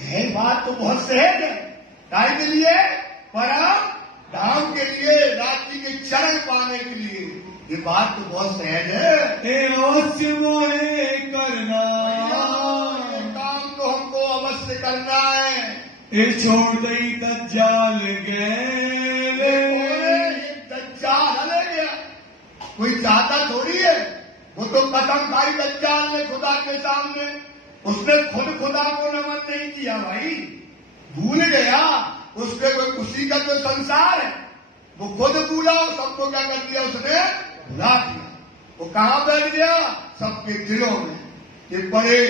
है, बात तो बहुत सहज है, काय के लिए, परम धाम के लिए, रात्रि के चरण पाने के लिए, ये बात तो बहुत सहज है। ये अवश्य मोहे करना, ये काम तो हमको अवश्य करना है। ये छोड़ दई दज्जाल गए, दज्जाल हले गया, कोई चाहता थोड़ी है, वो तो कसम खाई दज्जाल ने खुदा के सामने, उसने खुद खुदा को नमन नहीं किया भाई, भूल गया, उसके उसी का जो संसार है वो खुद भूला और सबको क्या कर दिया उसने, भुला दिया। वो कहाँ बैठ गया, सबके दिलों में, ये बड़े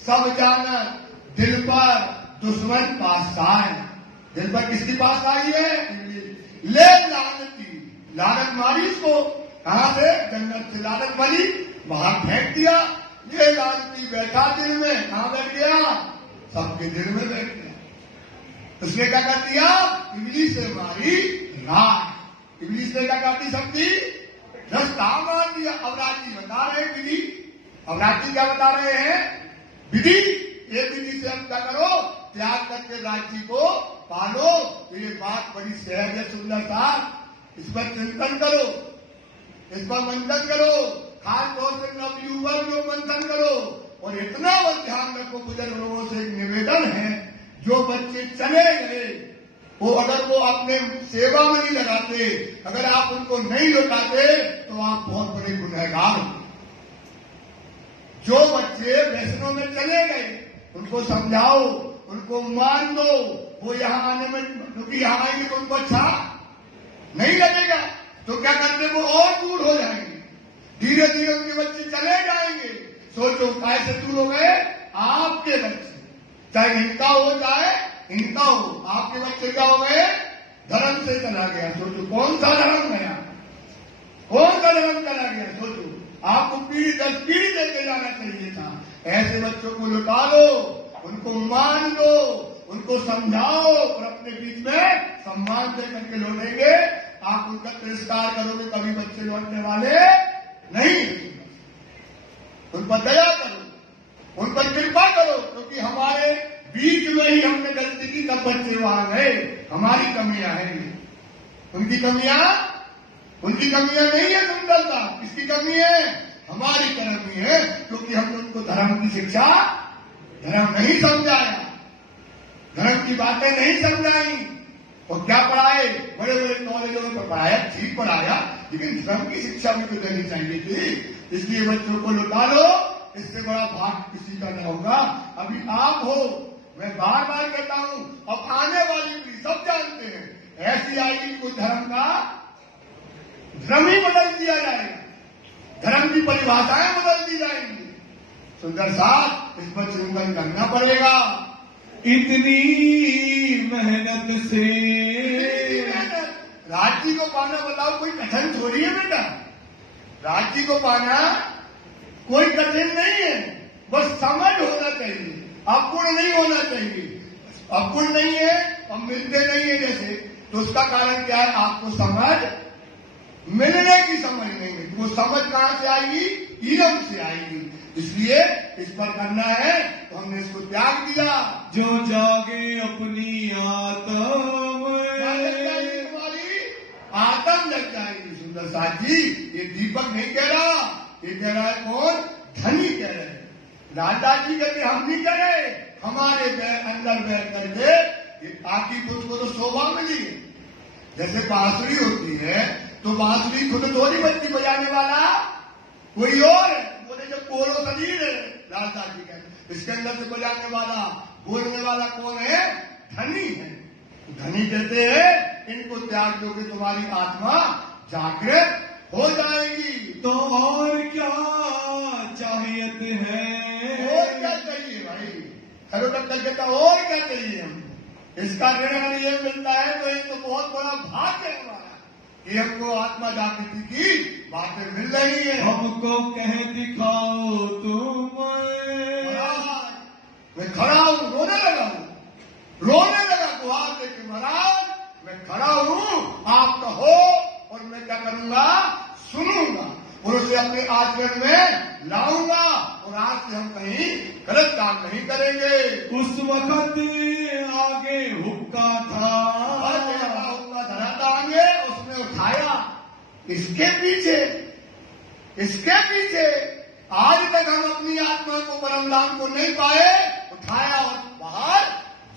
सब जानत, दिल पर दुश्मन पास आए, दिल पर किसकी पास आई है, ले लानती, लानत मारी इसको, कहां से, जन्नत से लानत मारी, बाहर फेंक दिया, ये लानती बैठा दिल में, कहां बैठ गया, सबके दिल में बैठ गया। उसने क्या कर दिया, इब्लीस से मारी रात, इब्लीस ने क्या कर दी शक्ति, रास्ता मार दिया। अवराजी बता रहे हैं विधि, अवराजी क्या बता रहे हैं, विधि, ये विधि से हम क्या करो, त्याग करके राज्य को पालो। तो ये बात बड़ी सहज है, सुंदर था, इस पर चिंतन करो, इस पर मंथन करो, खास तौर से नवयुवक जो मंथन करो, और इतना बस ध्यान रखो, बुजुर्ग लोगों से एक निवेदन है, जो बच्चे चले गए वो अगर वो अपने सेवा में नहीं लगाते, अगर आप उनको नहीं लौटाते तो आप बहुत बड़े गुनहगार हो। जो बच्चे वैष्णव में चले गए उनको समझाओ, उनको मान दो, वो यहाँ आने में, क्योंकि यहाँ आएंगे तो उनको अच्छा नहीं लगेगा, तो क्या करते, वो और दूर हो जाएंगे, धीरे धीरे उनके बच्चे चले जाएंगे। सोचो कैसे दूर हो गए, आपके बच्चे, चाहे इनका हो चाहे इनका हो, आपके बच्चे क्या हो गए, धर्म से चला गया। सोचो कौन सा धर्म गया, कौन सा धर्म चला गया, सोचो, आपको पीढ़ी दर पीढ़ी लेके जाना चाहिए था। ऐसे बच्चों को लुटा लो, उनको मान लो, उनको समझाओ, और अपने बीच में सम्मान दे करके लौटेंगे। आप उनका तिरस्कार करोगे कभी बच्चे लौटने वाले नहीं, उन पर दया करो, उन पर कृपा करो, क्योंकि हमारे बीच में ही हमने गलती की, तब बच्चे वहां गए, हमारी कमियां हैं, उनकी कमियां नहीं है सुंदरता, किसकी कमी है, हमारी कमी है, क्योंकि हमने उनको धर्म की शिक्षा, धर्म नहीं समझाया, धर्म की बातें नहीं समझाई, और क्या पढ़ाए, बड़े बड़े कॉलेजों में पढ़ाया, ठीक पढ़ाया, लेकिन धर्म की शिक्षा भी तो देनी चाहिए थी। इसलिए बच्चों को लुटा लो, इससे बड़ा भाग किसी का नहीं होगा। अभी आप हो, मैं बार बार कहता हूं, अब आने वाली पीढ़ी सब जानते हैं, ऐसी आएगी कोई धर्म का धर्म ही बदल दिया जाएगा, धर्म की परिभाषाएं बदल दी जाएंगी। सुंदर साथ इस पर चिंतन करना पड़ेगा, इतनी मेहनत से। राज्य को पाना बताओ कोई कठिन थोड़ी है बेटा। राज्य को पाना कोई कठिन नहीं है, बस समझ होना चाहिए, अपूर्ण नहीं होना चाहिए। अपूर्ण नहीं है और मिलते नहीं है जैसे, तो उसका कारण क्या है? आपको समझ मिलने की समझ नहीं है। वो समझ कहां से आएगी? इलम से आएगी। इसलिए इस पर करना है तो हमने इसको त्याग दिया। जो जागे अपनी आत्म, तुम्हारी आत्म लग जाएगी। सुंदर साथ जी, ये दीपक नहीं कह रहा, ये कह रहा है कौन? धनी कह रहे हैं। लालदास जी कहते हम नहीं कह रहे, हमारे अंदर बैठ करके ये आकी को तो शोभा मिली। जैसे बांसुरी होती है तो बांसुरी खुद थोड़ी बच्ची बजाने वाला कोई और है। बोले जो कोलो शरीर है, लालदास जी कहते इसके अंदर से बजाने वाला बोलने वाला कौन है? धनी है। धनी कहते हैं इनको त्याग दोगे तुम्हारी आत्मा जागृत हो जाएगी। तो और क्या चाहिए है? और क्या चाहिए भाई? हरो डॉक्टर कहता और क्या चाहिए हमको? इसका निर्णय ये मिलता है तो एक तो बहुत बड़ा भाग्य है हमारा कि हमको आत्मा जागृति की बातें मिल रही है। हमको कह दिखाओ तुम। मैं खड़ा हूँ, रोने लगा हूँ, रोने लगा गुहार देके महाराज मैं खड़ा हूँ, आप कहो और मैं क्या करूंगा? सुनूंगा और उसे अपने आचरण में लाऊंगा और आज से हम कहीं गलत काम नहीं करेंगे। उस वक्त आगे हुक्का था, हुक्का धरा था आगे, उसने उठाया। इसके पीछे आज तक हम अपनी आत्मा को परम धाम को नहीं पाए, उठाया और बाहर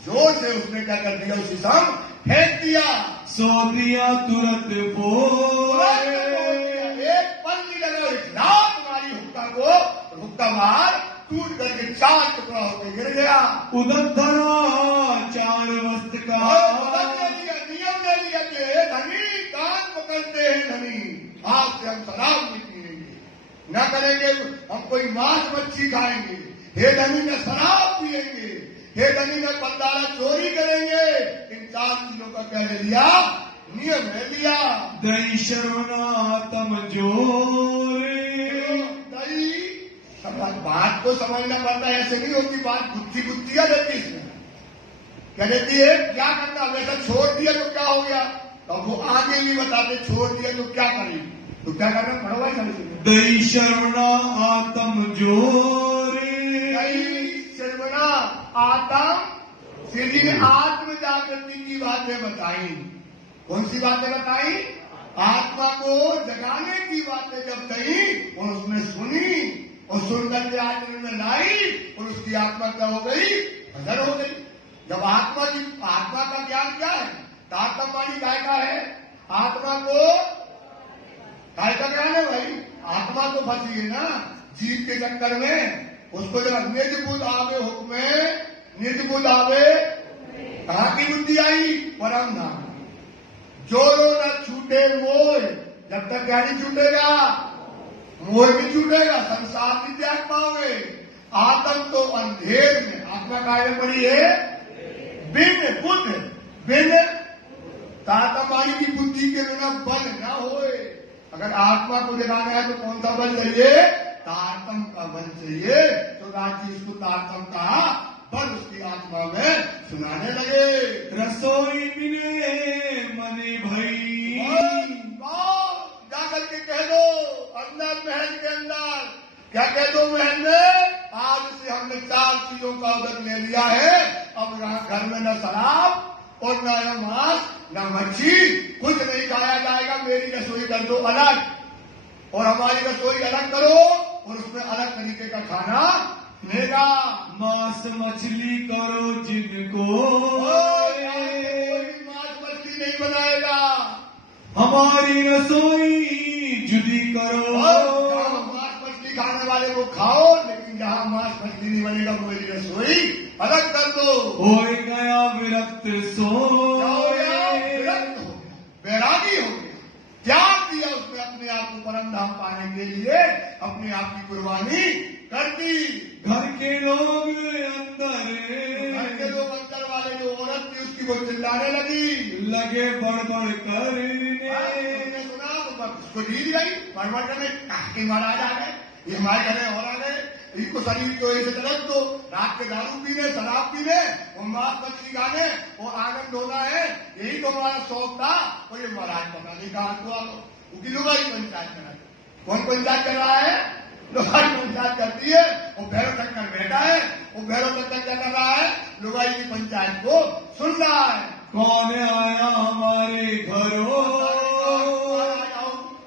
जोर से उसने क्या कर दिया? उसी सम फेंक दिया। सो दिया तुरंत एक पल नहीं लगा, इतना तुम्हारी हुक्का को, हुक्का बाहर टूट करके 4 टुकड़ा होकर गिर गया। उदक धरा 4 वस्त का। नियम ले लिया कि धनी कान पकड़ते हैं, धनी आज से हम शराब नहीं पिएंगे, न करेंगे, हम कोई मांस मच्छी खाएंगे। हे धनी न शराब पिएंगे, हे धनी न पंडारा चोरी करेंगे। इन 4 चीजों का कह लिया, नियम ले लिया। दई शरणातम जोरे। दई बात को समझना पड़ता है, ऐसे नहीं होती बात। बुद्धिया देती इसमें क्या देती है? क्या करना? वैसा छोड़ दिया तो क्या हो गया? तो वो आगे भी बताते छोड़ दिया तो क्या करेंगे, तो क्या करना पड़ेगा? दई शर्वणा आत्म जोरे। दई शर्वणा आत्म, श्री ने आत्म जागृति की बातें बताई। कौन सी बातें बताई? आत्मा को जगाने की बातें जब कही और उसने सुनी और सुनकर के आचरण में लाई और उसकी आत्मा क्या हो गई? अदर हो गई। जब आत्मा का ज्ञान क्या है? तारतम्यवाणी काय का है? आत्मा को काय का ज्ञान है भाई? आत्मा तो फंसी है ना जीव के चक्कर में। उसको जब निज बुद्ध आवे हुक्म में, निज बुद्ध आवे, कहाँ की बुद्धि आई? परम धाम। जो न छूटे मोह, जब तक क्या नहीं छूटेगा? मोह भी छूटेगा, संसार भी त्याग पाओगे। आत्म तो अंधेर में, आत्मा काय में पड़ी है? बिन बुद्ध, बिन तातमाई की बुद्धि के बिना बल न होए। अगर आत्मा को जगाना है तो कौन सा बल चाहिए? तारतम का बल चाहिए। तो राज्य इसको तारतम का बल उसकी आत्मा में सुनाने लगे। रसोई मिले मने भई। जाकर के कह दो अंदर महल के अंदर, क्या कह दो महल में? आज से हमने 4 चीजों का उदक ले लिया है। अब यहाँ घर में न शराब और न मांस न मच्छी, कुछ नहीं खाया जाएगा। मेरी रसोई कर दो अलग और हमारी रसोई अलग करो और उसमें अलग तरीके का खाना मिलेगा। मांस मछली करो जिनको, मांस मछली नहीं बनाएगा। हमारी रसोई जुदी करो। मांस मछली खाने वाले को खाओ, लेकिन जहाँ मांस मछली नहीं बनेगा वो मेरी रसोई अलग कर दो। हो गया विरक्त वैरागी हो गया, त्याग दिया उसने अपने आप को परम धाम पाने के लिए, अपने आप की कुर्बानी कर दी। घर के लोग अंदर, घर के लोग अंदर वाले जो औरत थी उसकी वो चिल्लाने लगी, लगे बड़बड़ करने। सुना तो उसको नींद गई, बड़बड़ करने के महाराज आ गए, ये हमारे घरे और आ गए, इनको शरीर को ऐसे तरफ दो, रात के दारू पीने शराब पीने और मांस मछली खाने और आंगन धोना है, यही तो हमारा शौक था। और ये महाराज पता नहीं कहा तो उनकी लुगाई पंचायत करा, कौन पंचायत कर रहा है? लुगाई पंचायत करती है। और भैरव शंकर बैठा है, वो भैरव शंकर क्या कर रहा है? लुगाई की पंचायत को सुन रहा है। कौन आया हमारे घरों,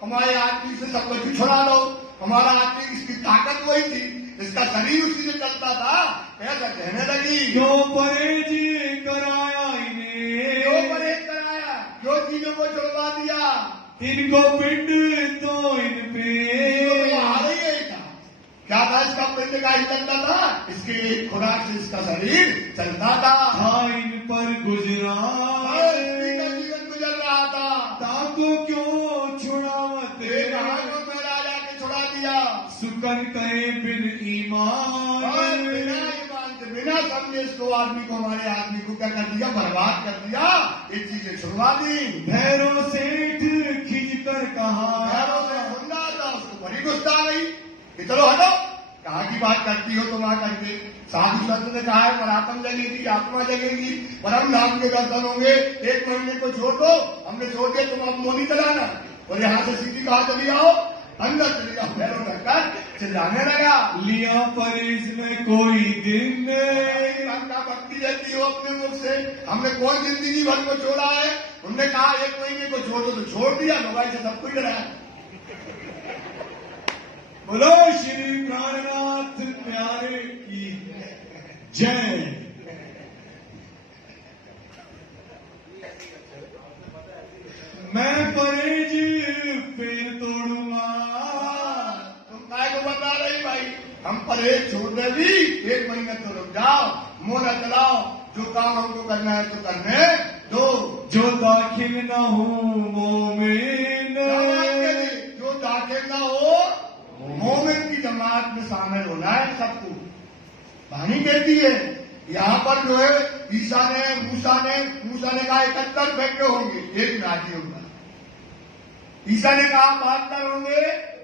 हमारे आदमी से सब कुछ छुड़ा दो, हमारा आदमी इसकी ताकत वही थी, इसका शरीर उसी से चलता था, ऐसा कहने लगी। क्यों परहेज कराया इन्हें, क्यों परहेज कराया, जो चीजों को छुड़वा दिया, इनको पिंड तो इन पे आ रही है। क्या था इसका पिंड का ही चलता था, इसके एक खुराक से इसका शरीर चलता था। हाँ इन पर गुजरा, जीवन गुजर रहा था। ताको क्यों छुड़ावत, राजा के छुड़ा दिया। सुकन कहे बिन ईमान, बिना ईमान से बिना समझे इसको आदमी को, हमारे आदमी को क्या कर दिया? बर्बाद कर दिया, ये चीजें छुड़वा दी। भैरव सेठ खिंच कर कहा, भैरव से सुनना था, उसको बड़ी गुस्सा आ गई कि चलो हटो, कहाँ की बात करती हो तुम आकर के? साधु संत ने कहा है परात्म जगेगी, आत्मा जगेगी, परम धाम के दर्शन होंगे, 1 महीने को छोड़ दो, हमने छोड़ दिया, तुम अब मोनी चलाना और यहाँ से सीधी कहा चली आओ, अंदर चली जाओ। भैरव रखकर चिल्लाने लगा, लिया पर इसमें कोई दिन, का भक्ति रहती हो अपने मुख से, हमने कौन जिंदगी भर को छोड़ा है? उनने कहा 1 महीने को छोड़ दो तो छोड़ दिया, मोबाइल से सब कुछ डराया। बोलो श्री प्राणनाथ प्यारे की जय। मैं परहेज फिर तोड़ूंगा, तुम काय को बता रही भाई? हम परहेज छोड़ दे भी, 1 महीने तो रुक जाओ, मुंह न चलाओ, जो काम हमको करना है तो करने दो। जो दाखिल न हो मोमिन, जो दाखिल न हो मोमिन की जमात में शामिल होना है सबको। वाणी कहती है यहाँ पर जो है ईसा ने मूसा ने कहा 71 बेटे होंगे, एक नाजी होगा। ईसा ने कहा 72 होंगे,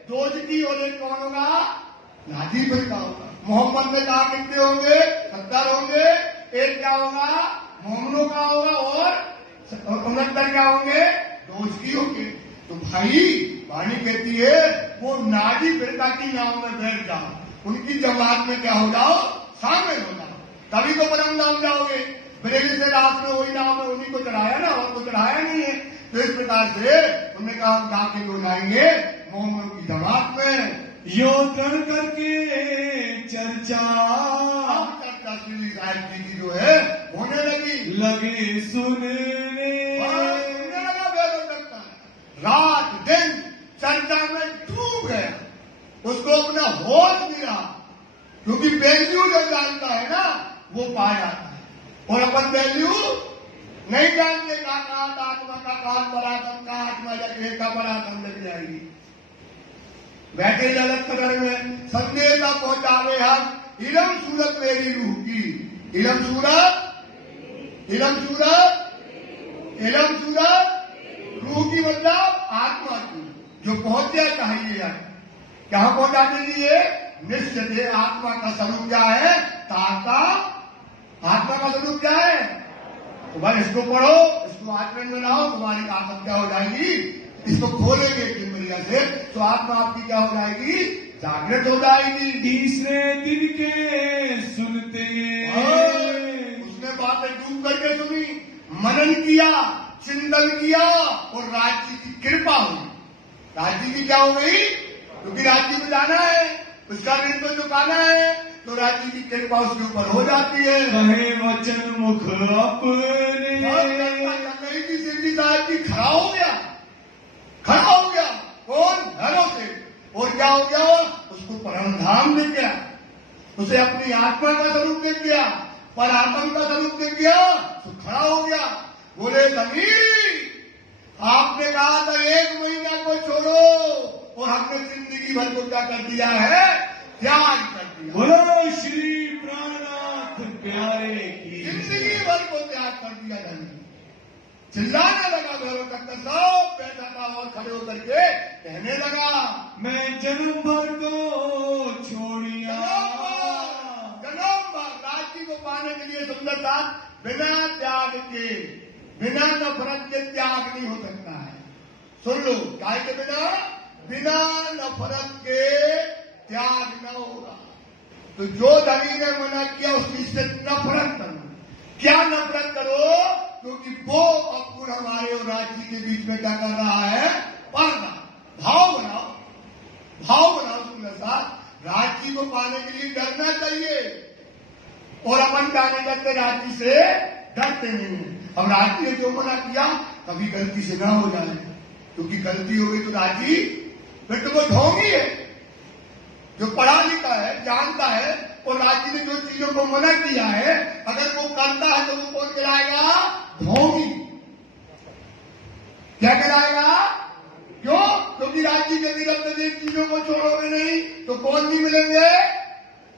2 की और एक कौन होगा? नाजी बेटा होगा। मोहम्मद ने कहा कितने होंगे? 70 होंगे, एक क्या होगा? मोमनों का होगा और 69 क्या होंगे? 2 की होंगे। तो भाई वाणी कहती है वो नाजी फिरका की नाव में बैठ जाओ, उनकी जमात में क्या हो जाओ? शामिल हो जाओ, तभी तो परम धाम जाओगे। बरेली से रात में वही नाम में उन्हीं को चढ़ाया ना, और को चढ़ाया नहीं है। तो इस प्रकार से उन्होंने कहा हम दाखिल हो जाएंगे मोहम्मद की जमात में। यो कर करके चर्चा श्री साहिब जी की जो है होने लगे सुनने लगा। भैरव शंकर रात दिन चर्चा में डूब गया, उसको अपना होश मिला, क्योंकि वैल्यू जो जानता है ना वो पा जाता है, और अपन वैल्यू नहीं जानते। का आत्मा का काल पराक्रम का आत्मा जगह का पराक्रम लग जाएगी। बैठे जगत कदर में संदेश पहुंचावे हम, इलम सूरत मेरी रूह की, इलम सूरत रूह की मतलब आत्मा की, जो पहुंचना चाहिए है। कहां पहुंचाने के लिए? निश्चय आत्मा का स्वरूप क्या है? ताका। आत्मा का स्वरूप क्या है? तो भाई इसको पढ़ो, इसको आचरण में लाओ, तुम्हारी आत्मा क्या हो जाएगी? इसको खोलेंगे किमरिया से तो आत्मा आपकी क्या हो जाएगी? जागृत हो जाएगी। तीसरे दिन के सुनते उसने बातें डूब करके सुनी, मनन किया, चिंतन किया, और राज्य की कृपा हुई। राज्य की क्या हो गई? क्योंकि राज्य में जाना है, उसका ऋण तो चुकाना है, तो राज्य की कृपा उसके ऊपर हो जाती है। कहे वचन मुख अपने, की सिद्धि साहब जी खड़ा हो गया कौन? घरों से। और क्या हो गया? उसको परम धाम दिख गया, उसे अपनी आत्मा का स्वरूप दिख गया, परात्मा का स्वरूप दिख गया, तो खड़ा हो गया। बोले धनी, आपने कहा था 1 महीना को छोड़ो, और हमने जिंदगी भर को क्या कर दिया है? त्याग कर दिया। बोलो चिल्लाने लगा। भैरव टक्कर सब बैठा था और खड़े होकर के कहने लगा, मैं जन्म भर को छोड़िया। जन्म भर राज्य को पाने के लिए सुंदरता बिना त्याग के, बिना नफरत के त्याग नहीं हो सकता है। सुन लो, काय के बिना, बिना नफरत के त्याग न होगा। तो जो धनी ने मना किया उसकी से नफरत करो। क्या नफरत करो? क्योंकि वो अब हमारे और राज्य के बीच में क्या कर रहा है? पर्दा। भाव बनाओ, भाव बनाओ। सुंदर साथ राज्य को पाने के लिए डरना चाहिए और अपन जाने करते राज्य से डरते नहीं है। अब राज्य ने जो मना किया कभी गलती से ना हो जाए, क्योंकि गलती हो गई तो राज्य फिर तो वो ढोंगी है। जो पढ़ा लिखा है, जानता है, और राज्य ने जो चीजों को मना किया है अगर वो करता है तो वो कौन कहलाएगा? ढोंगी। क्या कहलाएगा? क्यों? क्योंकि राज्य के विरुद्ध जिन चीजों को छोड़ोगे नहीं तो कौन नहीं मिलेंगे?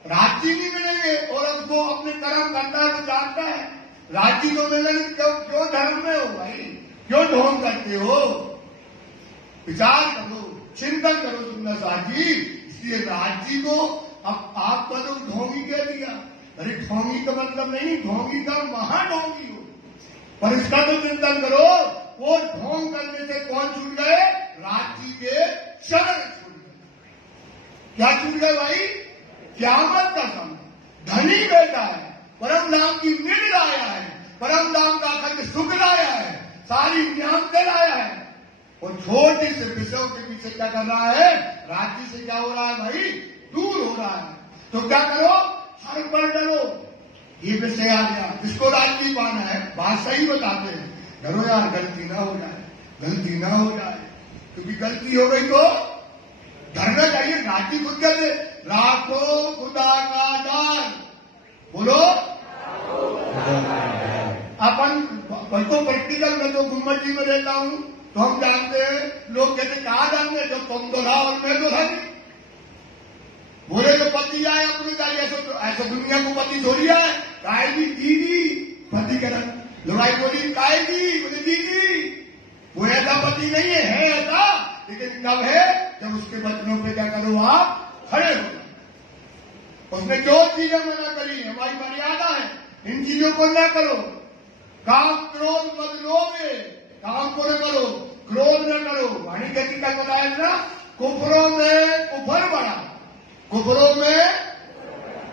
राज्य नहीं मिलेंगे। और अब वो अपने कर्म करता है, वो जानता है राज्य को मिलेंगे। क्यों धर्म में हो भाई? क्यों ढोंग करते हो? विचार करो, चिंतन करो सुंदर साथ जी। इसलिए राज्य को अब आपको तो ढोंगी कह दिया। अरे ढोंगी का मतलब नहीं, ढोंगी का महाढोंगी हो। पर इसका तो चिंतन करो, वो ढोंग करने से कौन छूट गए? राज्य के शरण छूट गए। क्या छूट गए भाई? क़यामत का समय। धनी बेटा है, परम नाम की मिल लाया है, परम नाम का अखंड सुख लाया है, सारी नियामतें लाया है, और छोटे से विषयों के पीछे क्या कर रहा है? राज्य से क्या हो रहा है भाई? दूर हो रहा है। तो क्या करो? हर पल डरो। ये विषय आ गया, जिसको राज्य पाना है, बात सही बताते हैं, डरो यार गलती ना हो जाए, गलती ना हो जाए। क्योंकि गलती हो गई तो डरना चाहिए। राज्य खुद कहते राखो खुदा का डर। बोलो अपन तो प्रैक्टिकल में तो गुम्बद जी में रहता हूं तो हम जानते हैं। लोग कहते कहा जानते जब तुम तो रहा और मैं तो रहा। बोले तो पति आए अपनी गाड़ी, ऐसा दुनिया को पति थोड़ी आए। काएगी दीदी पति कर लड़ाई बोली काएगी, बोले दीदी। वो ऐसा पति नहीं है ऐसा, लेकिन कब है? जब उसके बचनों पे क्या करो आप? खड़े हो। उसने जो चीजें मना करी, हमारी मर्यादा है, इन चीजों को न करो। काम क्रोध मत लोगे, काम को न करो, क्रोध न करो। वाणी कहती क्या बताया ना? कुफरों में कुफर बड़ा, कुफरों में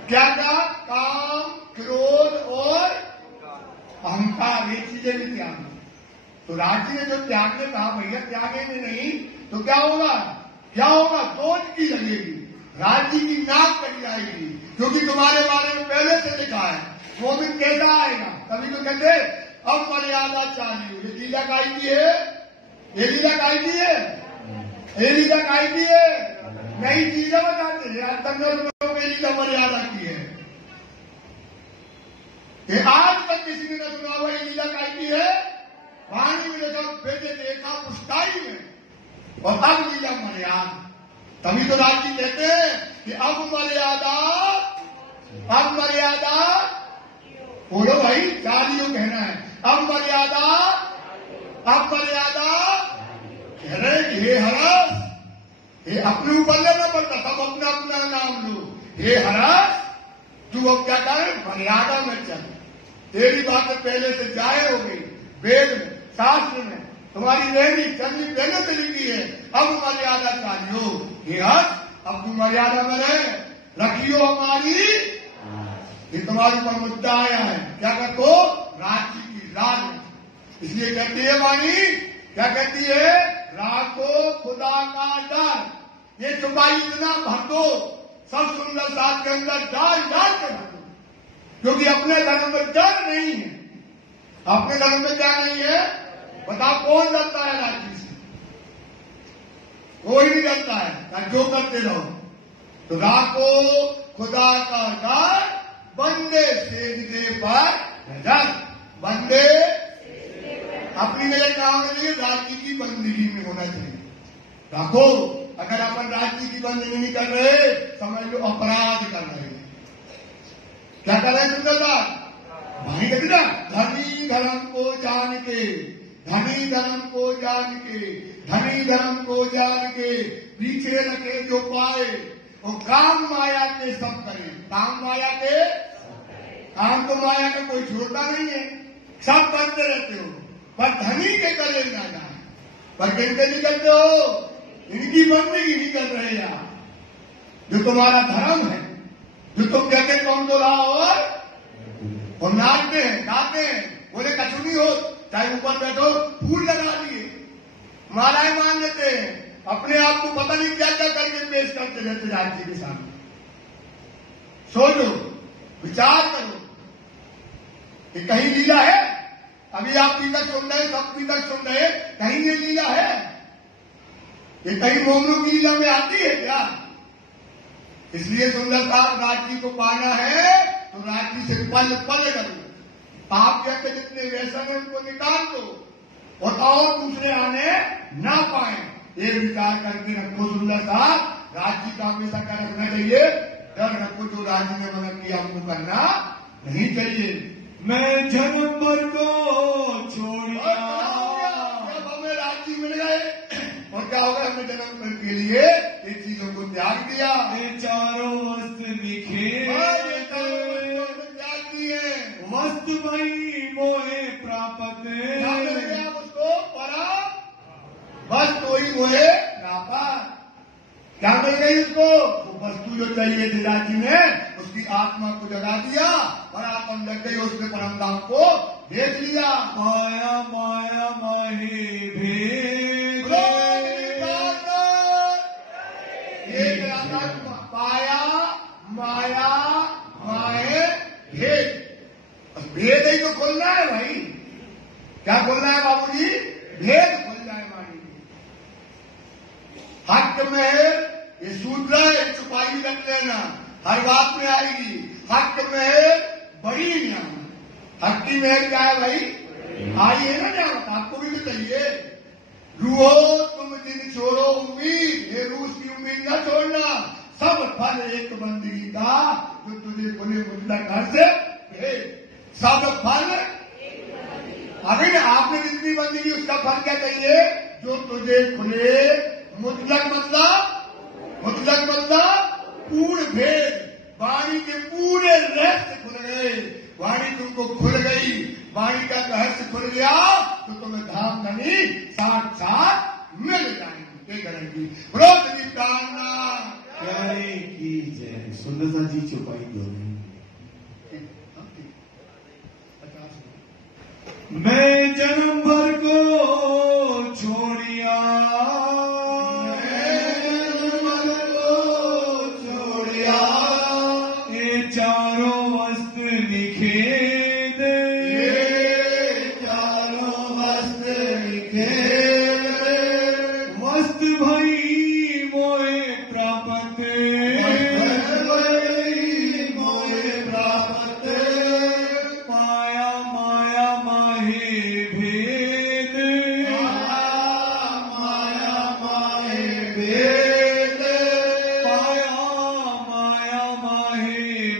क्या क्या? काम, क्रोध और अहंकार, ये चीजें भी त्याग। तो राज्य ने जो त्यागने कहा, भैया त्यागेंगे नहीं तो क्या होगा? क्या होगा? सोच की लगेगी, राज्य की नाक कट जाएगी। क्योंकि तुम्हारे बारे में पहले से लिखा है वो दिन कैसा आएगा। तभी तो कहते अब मर्यादा चाहिए। ये लीला गाई की है, ये लीला गाई की है, ये लीला गाई की है। नई चीजें बताते हैं, तंगों की लीला मर्यादा की है। ये आज तक किसी ने न सुना हुआ ये लीला गाई की है। वाणी में बेटे देखा पुष्टाई में, और अब लीला मर्यादा। तभी तो राज्य कहते हैं कि अब मर्यादा, अब मर्यादा। बोलो भाई, चारियों कहना है अब मर्यादा, अब मर्यादा। कह रहे हे हरस, ये अपने ऊपर लेना पड़ता, सब अपना अपना नाम लो। हे हरस, तू अब क्या कर? मर्यादा में चल। तेरी बातें पहले से जाए हो गई, वेद में, शास्त्र में तुम्हारी रहनी चलनी पहले से लिखी है। अब मर्यादा चाहिए। हे हर्ष, अब तू मर्यादा में रहे, रखियो हमारी। ये तुम्हारे ऊपर मुद्दा आया है, क्या कहते हो? राज्य की लाज। इसलिए कहती है वाणी, क्या कहती है? राखो खुदा का डर। ये चुपाई इतना भर दो, सब सुंदर साथ के अंदर डाल डाल के भर दो। क्योंकि अपने धर्म में डर नहीं है। अपने धर्म में क्या नहीं है? बताओ कौन डरता है राज्य से? कोई नहीं डरता है, जो करते रहो। तो राखो खुदा का डर, बंदे सेजदे पर नजर। बंदे अपनी नजर कहाँ होना चाहिए? राज्य की बंदगी में होना चाहिए। राखो। अगर अपन राज्य की बंदगी नहीं कर रहे, समझ लो अपराध कर रहे हैं। क्या कर रहे हैं सुंदरलाल भाई? कहते ना, धर्मी धर्म को जान के धनी धर्म को जान के, धनी धर्म को जान के पीछे रखे जो पाए, वो काम माया के सब करे। काम माया के, काम तो माया के कोई छोड़ता नहीं है, सब करते रहते हो, पर धनी के गले ना जाए। पर किनके निकलते हो? इनकी बंदगी नहीं कर रहे यार। जो तुम्हारा धर्म है, जो तुम कहते कौन तो लाओ और नाचते हैं, गाते हैं, बोले कचुनी हो, चाहे ऊपर बैठो, फूल लगा दिए, मालाएं मान लेते हैं, अपने आप को पता नहीं क्या क्या करके पेश करते रहते राज्य के सामने। सोचो, विचार करो कि कहीं लीला है? अभी आप पीतक सुन रहे, सब पीतक सुन रहे, कहीं ये लीला है? ये कहीं मोमनों की लीला में आती है क्या? इसलिए सुंदरता राज्य को पाना है तो राज्य से पल पल करो। आप कहते जितने व्यसन है उनको निकाल दो और दूसरे आने ना पाए। ये विचार करके रखो सुंदरता, राज्य का हमेशा क्या रखना चाहिए? डर रखो, जो राज्य में मना किया हमको करना नहीं चाहिए। मैं जन्म भर को छोड़िया, जब हमें राज्य मिल गए और क्या होगा? हमने जन्म भर के लिए इन चीजों को त्याग दिया। ये चारों वस्त्र लिखे त्याग दिए, वस्तु वही मोहे प्राप्त, उसको परा वस्तु वही मोहे प्राप्त। क्या मिल गई उसको? वो वस्तु जो चाहिए थी राज्य में, उसकी आत्मा को जगा दिया और आत्मा लग गई, उसने परम धाम को देख लिया। माया माया माहे भेद, पाया माया माए भेद। भेद ही तो खुलना है भाई। क्या खुलना है बाबूजी? भेद खुलना है हमारी। हक में ये सूत्र है, छुपाई रख लेना, हर बात में आएगी। हक में बड़ी नियामत। हक की मेहर क्या है भाई? आई है ना नियामत, आपको भी तो चाहिए। रूहो तुम जिन छोड़ो उम्मीद, ये रूस की उम्मीद न छोड़ना। सब फल एक बंदगी का जो तुझे खुले मुतलक घर से भेज। सब फल, अभी आपने जितनी बंदगी उसका फल क्या चाहिए? जो तुझे खुले मुतलक मतलब पूर्ण भेद, वाणी के पूरे रहस्य खुल गए। वाणी तुमको खुल गई, वाणी का रहस्य खुल गया तो तुम्हें धाम धनी साथ मिल जाएंगे। करेंगी ब्रोध की कामना प्यारे की जय। सुंदरता जी चुपाई दो। मैं जन्म भर को छोड़िया, ये चारों वस्त्र निखेद, वस्त्र भई मोहे प्राप्त, पाया माया माहे भेद, पाया माया माहे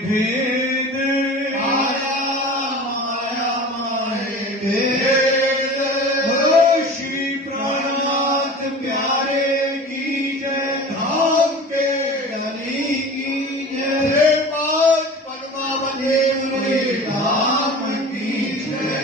भेद, बोलो श्री प्राणनाथ प्यारे की जय, धाम के गली की जय। पद्मावती धाम की जय।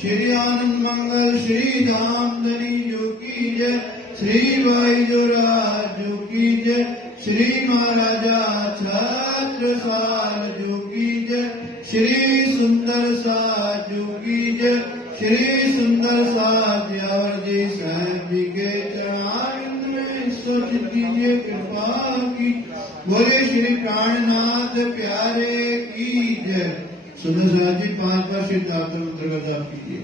श्री आनंद मंगल श्री धाम धनी जो की जय, श्री भाई जो राज जो की जय, श्री महाराजा छत्रसाल जो की जय, श्री सुंदर साज जो की जय, श्री सुंदर साज और जी साहब जी के चरण में सोच कीजिए कृपा की। बोले श्री प्राणनाथ प्यारे की जय। सुंदर साज जी 5 बार सिद्धार्थ मंत्र का जाप कीजिए।